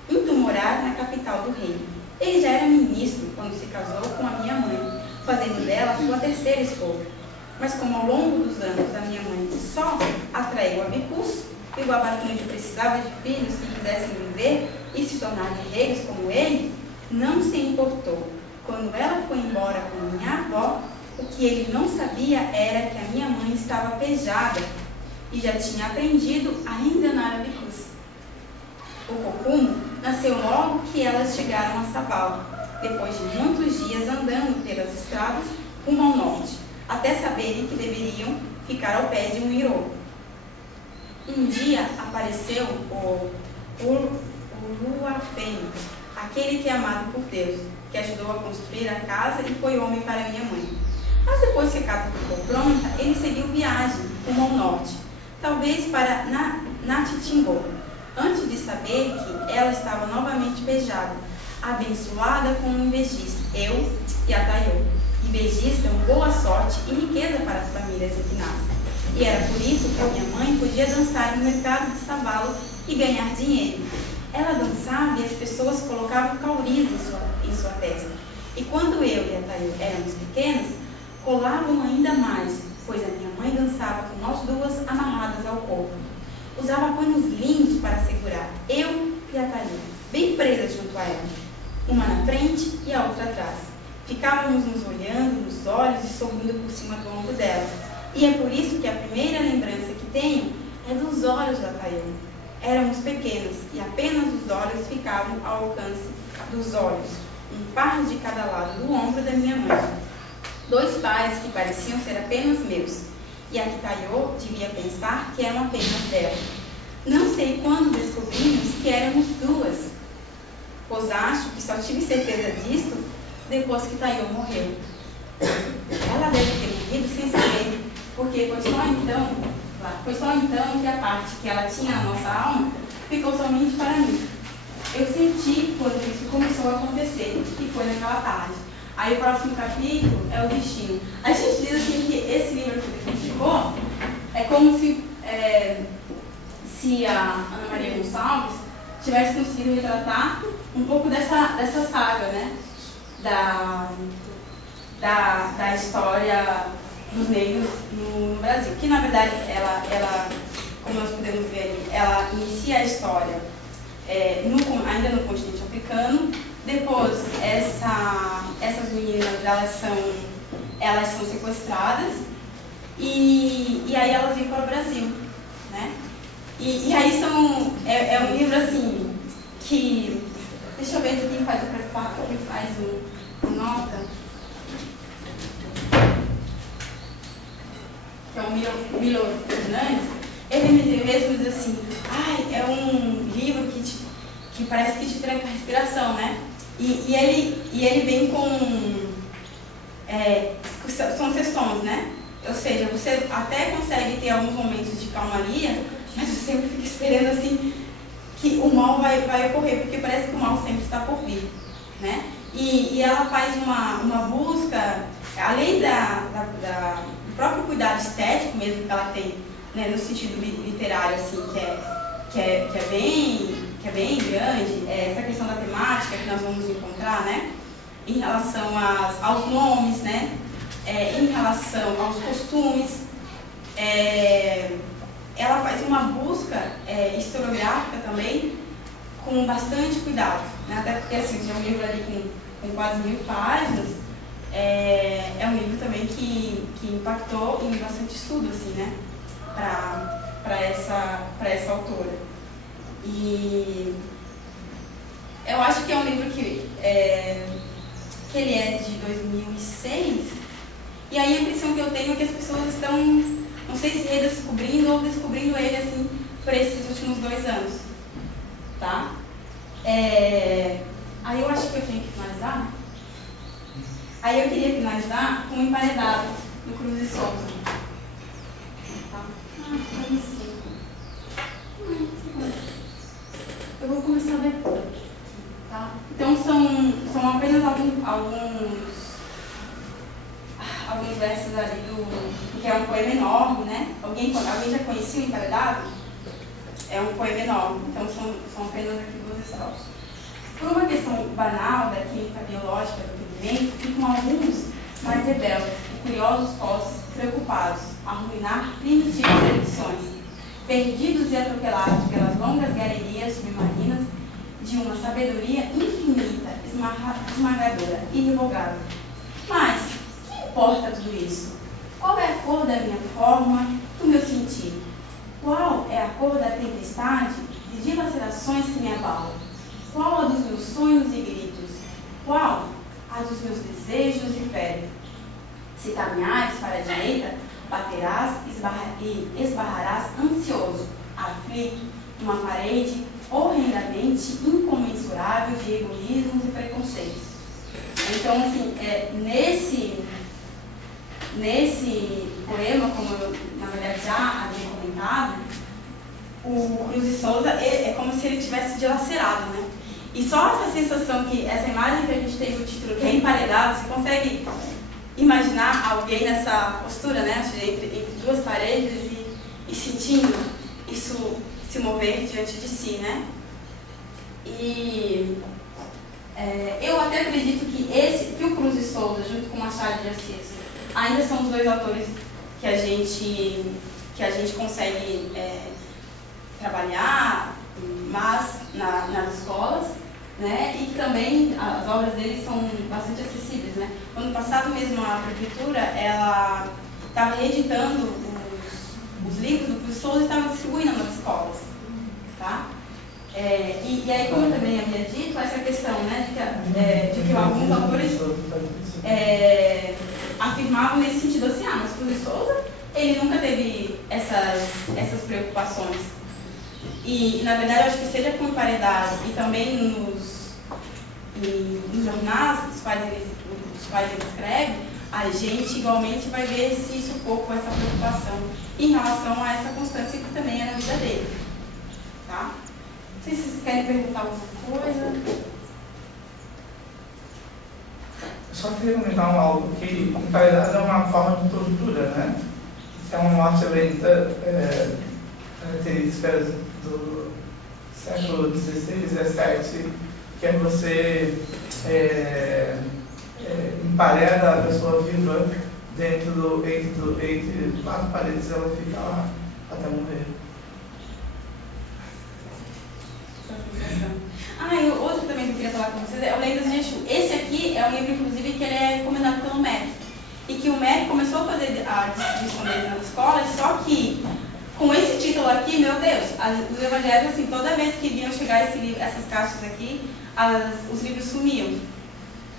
indo morar na capital do reino. Ele já era ministro quando se casou com a minha mãe, fazendo dela sua terceira esposa. Mas como ao longo dos anos a minha mãe só atraiu abikus e o Babacundi precisava de filhos que quisessem viver e se tornar guerreiros como ele, não se importou. Quando ela foi embora com minha avó, o que ele não sabia era que a minha mãe estava pejada e já tinha aprendido a enganar abikus. O Kokumo nasceu logo que elas chegaram a Savala, depois de muitos dias andando pelas estradas rumo ao norte, até saberem que deveriam ficar ao pé de um irô. Um dia apareceu o Uluafene, aquele que é amado por Deus, que ajudou a construir a casa e foi homem para minha mãe. Mas depois que a casa ficou pronta, ele seguiu viagem rumo ao norte, talvez para Natitingô, antes de saber que ela estava novamente beijada, abençoada com um invejista, eu e a Taiô. Invejis dão boa sorte e riqueza para as famílias em que nascem. E era por isso que a minha mãe podia dançar no mercado de Savala e ganhar dinheiro. Ela dançava e as pessoas colocavam cauris em sua testa. E quando eu e a Taiô éramos pequenas, colavam ainda mais, pois a minha mãe dançava com nós duas amarradas ao corpo. Usava panos lindos para segurar, eu e a Taiô, bem presas junto a ela, uma na frente e a outra atrás. Ficávamos nos olhando nos olhos e sorrindo por cima do ombro dela. E é por isso que a primeira lembrança que tenho é dos olhos da Taiô. éramos pequenos e apenas os olhos ficavam ao alcance dos olhos, um par de cada lado do ombro da minha mãe. 2 pares que pareciam ser apenas meus, e a Kitayô devia pensar que eram apenas dela. Não sei quando descobrimos que éramos 2, pois acho que só tive certeza disto depois que Kitayô morreu. Ela deve ter morrido sem saber, porque foi só então que a parte que ela tinha na nossa alma ficou somente para mim. Eu senti quando isso começou a acontecer, e foi naquela tarde. Aí o próximo capítulo é o destino. A gente diz assim que esse livro que ficou é como se a Ana Maria Gonçalves tivesse conseguido retratar um pouco dessa saga, né? Da história dos negros no Brasil. Que na verdade ela, como nós podemos ver ali, ela inicia a história ainda no continente africano. Depois essas meninas elas são sequestradas e aí elas vêm para o Brasil, né? E aí é um livro assim que, deixa eu ver aqui quem faz o prefácio, quem faz o nota, que é o Milo Fernandes. Ele mesmo diz assim: é um livro que parece que te tranca a respiração, né? E ele vem com são sessões, né? Ou seja, você até consegue ter alguns momentos de calmaria, mas você sempre fica esperando assim que o mal vai ocorrer, porque parece que o mal sempre está por vir, né? E ela faz uma busca, além do próprio cuidado estético mesmo que ela tem, né, no sentido literário, assim, que é bem grande, essa questão da temática que nós vamos encontrar, né, em relação aos nomes, né, em relação aos costumes. Ela faz uma busca historiográfica também com bastante cuidado, né, até porque assim, é um livro ali com quase 1000 páginas, é um livro também que impactou em bastante estudo, assim, né, para essa autora. E eu acho que é um livro que ele é de 2006, e aí a impressão que eu tenho é que as pessoas estão, não sei se redescobrindo ou descobrindo ele assim por esses últimos 2 anos, tá? Aí eu acho que eu tenho que finalizar. Aí eu queria finalizar com o Emparedado, do Cruz e Souza. Tá? Eu vou começar depois, tá? Então são apenas alguns versos ali que é um poema enorme, né? Alguém já conhecia o Emparedado? É um poema enorme, então são apenas aqui 2 estrofes. Por uma questão banal da química biológica do pigmento, ficam alguns mais rebeldes e curiosos posses preocupados a arruinar primitivas tradições, perdidos e atropelados pelas longas galerias submarinas de uma sabedoria infinita, esmagadora, irrevogável. Mas, que importa tudo isso? Qual é a cor da minha forma, do meu sentir? Qual é a cor da tempestade e dilacerações que me abalam? Qual a dos meus sonhos e gritos? Qual a dos meus desejos e febre? Se caminhares para a direita, baterás e esbarrarás ansioso, aflito, numa parede horrendamente incomensurável de egoísmos e preconceitos. Então, assim, nesse poema, como eu, na verdade, já havia comentado, o Cruz e Souza é como se ele tivesse dilacerado, né? E só essa sensação, essa imagem que a gente tem do título, que é emparedado, você consegue imaginar alguém nessa postura, né? Entre 2 paredes e sentindo isso se mover diante de si, né? E eu até acredito que o Cruz e Souza, junto com Machado de Assis, ainda são os 2 autores que a gente consegue trabalhar, mas nas escolas, né? E que também as obras deles são bastante acessíveis, né? Ano passado mesmo a prefeitura ela estava reeditando os livros do Cruz e Souza e estava distribuindo nas escolas, tá? tá? E aí, como eu também havia dito, essa questão, né, de que alguns autores afirmavam nesse sentido assim, mas o Cruz de Souza, ele nunca teve essas preocupações. E, na verdade, eu acho que seja com paridade e também nos jornais dos quais ele escreve, a gente igualmente vai ver esse sufoco, essa preocupação em relação a essa constância que também é na vida dele. Tá? Não sei se vocês querem perguntar alguma coisa. Eu só queria comentar algo que, em realidade, é uma forma de tortura, né? É uma morte lenta, características do século XVI e XVII, que é você emparelha a pessoa viva entre 4 paredes e ela fica lá até morrer. E o outro também que eu queria falar com vocês é o Lendas de Exu. Esse aqui é um livro, inclusive, que ele é recomendado pelo MEC. E que o MEC começou a fazer a distribuição dele nas escolas, só que com esse título aqui, meu Deus, os evangélicos, assim, toda vez que vinham chegar essas caixas aqui, os livros sumiam.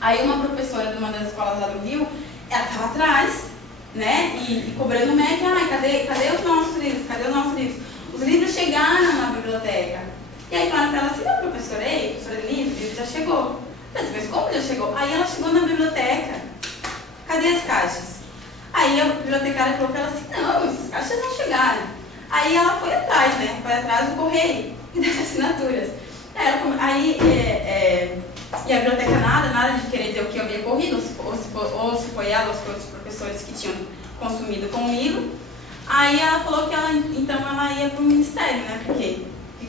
Aí uma professora de uma das escolas lá do Rio, ela estava atrás, né, e cobrando o MEC, cadê os nossos livros, cadê os nossos livros? Os livros chegaram na biblioteca. E aí falaram para ela assim, não, professora de livro, o livro já chegou. Mas como já chegou? Aí ela chegou na biblioteca, cadê as caixas? Aí a bibliotecária falou para ela assim, não, essas caixas não chegaram. Aí ela foi atrás, né, foi atrás do correio e das assinaturas. E a biblioteca nada de querer dizer o que havia ocorrido, ou se foi ela ou se foi outros professores que tinham consumido comigo. Aí ela falou que ela ia para o ministério, né, porque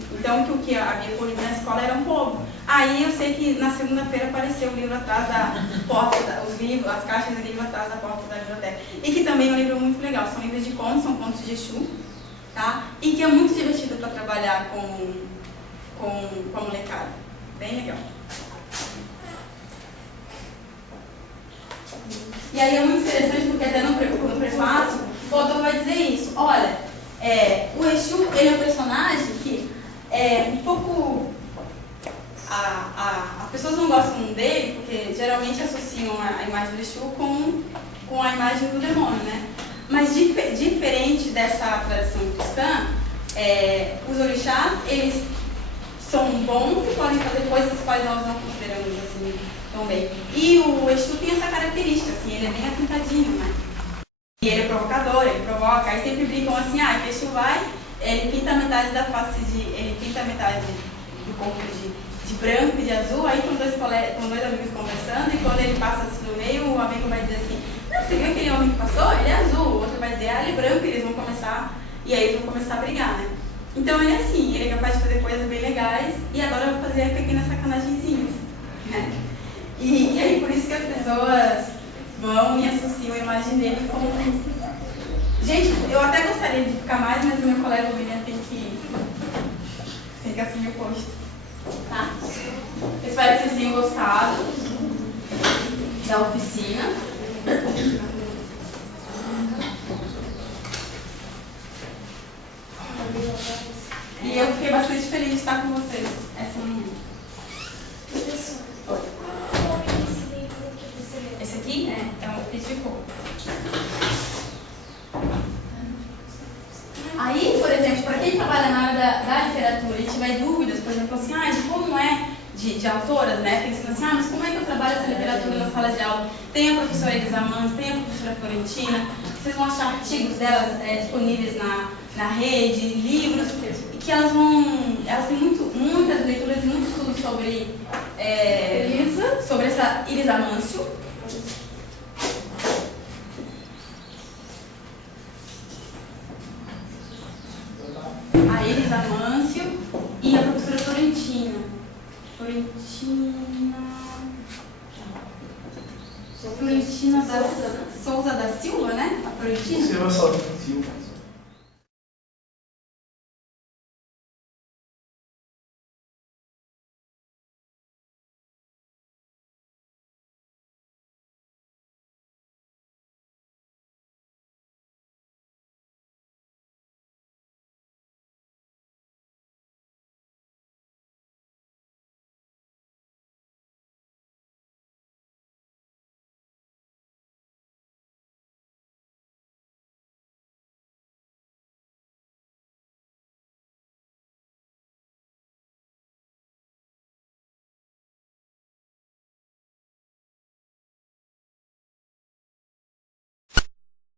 então que o que havia ocorrido na escola era um roubo. Aí eu sei que na segunda-feira apareceu o livro atrás da porta, as caixas de livro atrás da porta da biblioteca. E que também é um livro muito legal, são livros de contos, são contos de Exu, tá? E que é muito divertido para trabalhar com a molecada. Bem legal. E aí é muito interessante porque até no prefácio o autor vai dizer isso. Olha, o Exu, ele é um personagem que é um pouco... As pessoas não gostam dele porque geralmente associam a imagem do Exu com a imagem do demônio, né? Mas diferente dessa tradição cristã, os orixás, eles são bons e podem fazer coisas as quais nós não consideramos assim tão bem. E o Exu tem essa característica, assim, ele é bem atentadinho, né? E ele é provocador, ele provoca, aí sempre brincam assim, que Exu vai, ele pinta metade da face ele pinta metade do corpo de branco e de azul, aí com dois amigos conversando, e quando ele passa assim no meio, o amigo vai dizer assim, não, você viu aquele homem que passou? Ele é azul, o outro vai dizer, ele é branco, e eles vão começar, e aí eles vão começar a brigar, né? Então ele é assim, ele é capaz de fazer coisas bem legais, e agora eu vou fazer pequenas sacanagenzinhas, né? E aí por isso que as pessoas vão e associam a imagem dele como... Gente, eu até gostaria de ficar mais, mas o meu colega William tem que assumir o posto. Tá? Eu espero que vocês tenham gostado da oficina. E eu fiquei bastante feliz de estar com vocês essa manhã. Oi. Esse aqui é um ofício de cor. Aí, por exemplo, para quem trabalha na área da literatura e tiver dúvidas, por exemplo, assim, de como é de autoras, né? Pensando assim, mas como é que eu trabalho essa literatura na sala de aula? Tem a professora Elisa Mans, tem a professora Florentina, vocês vão achar artigos delas disponíveis na rede, livros, que elas têm muitas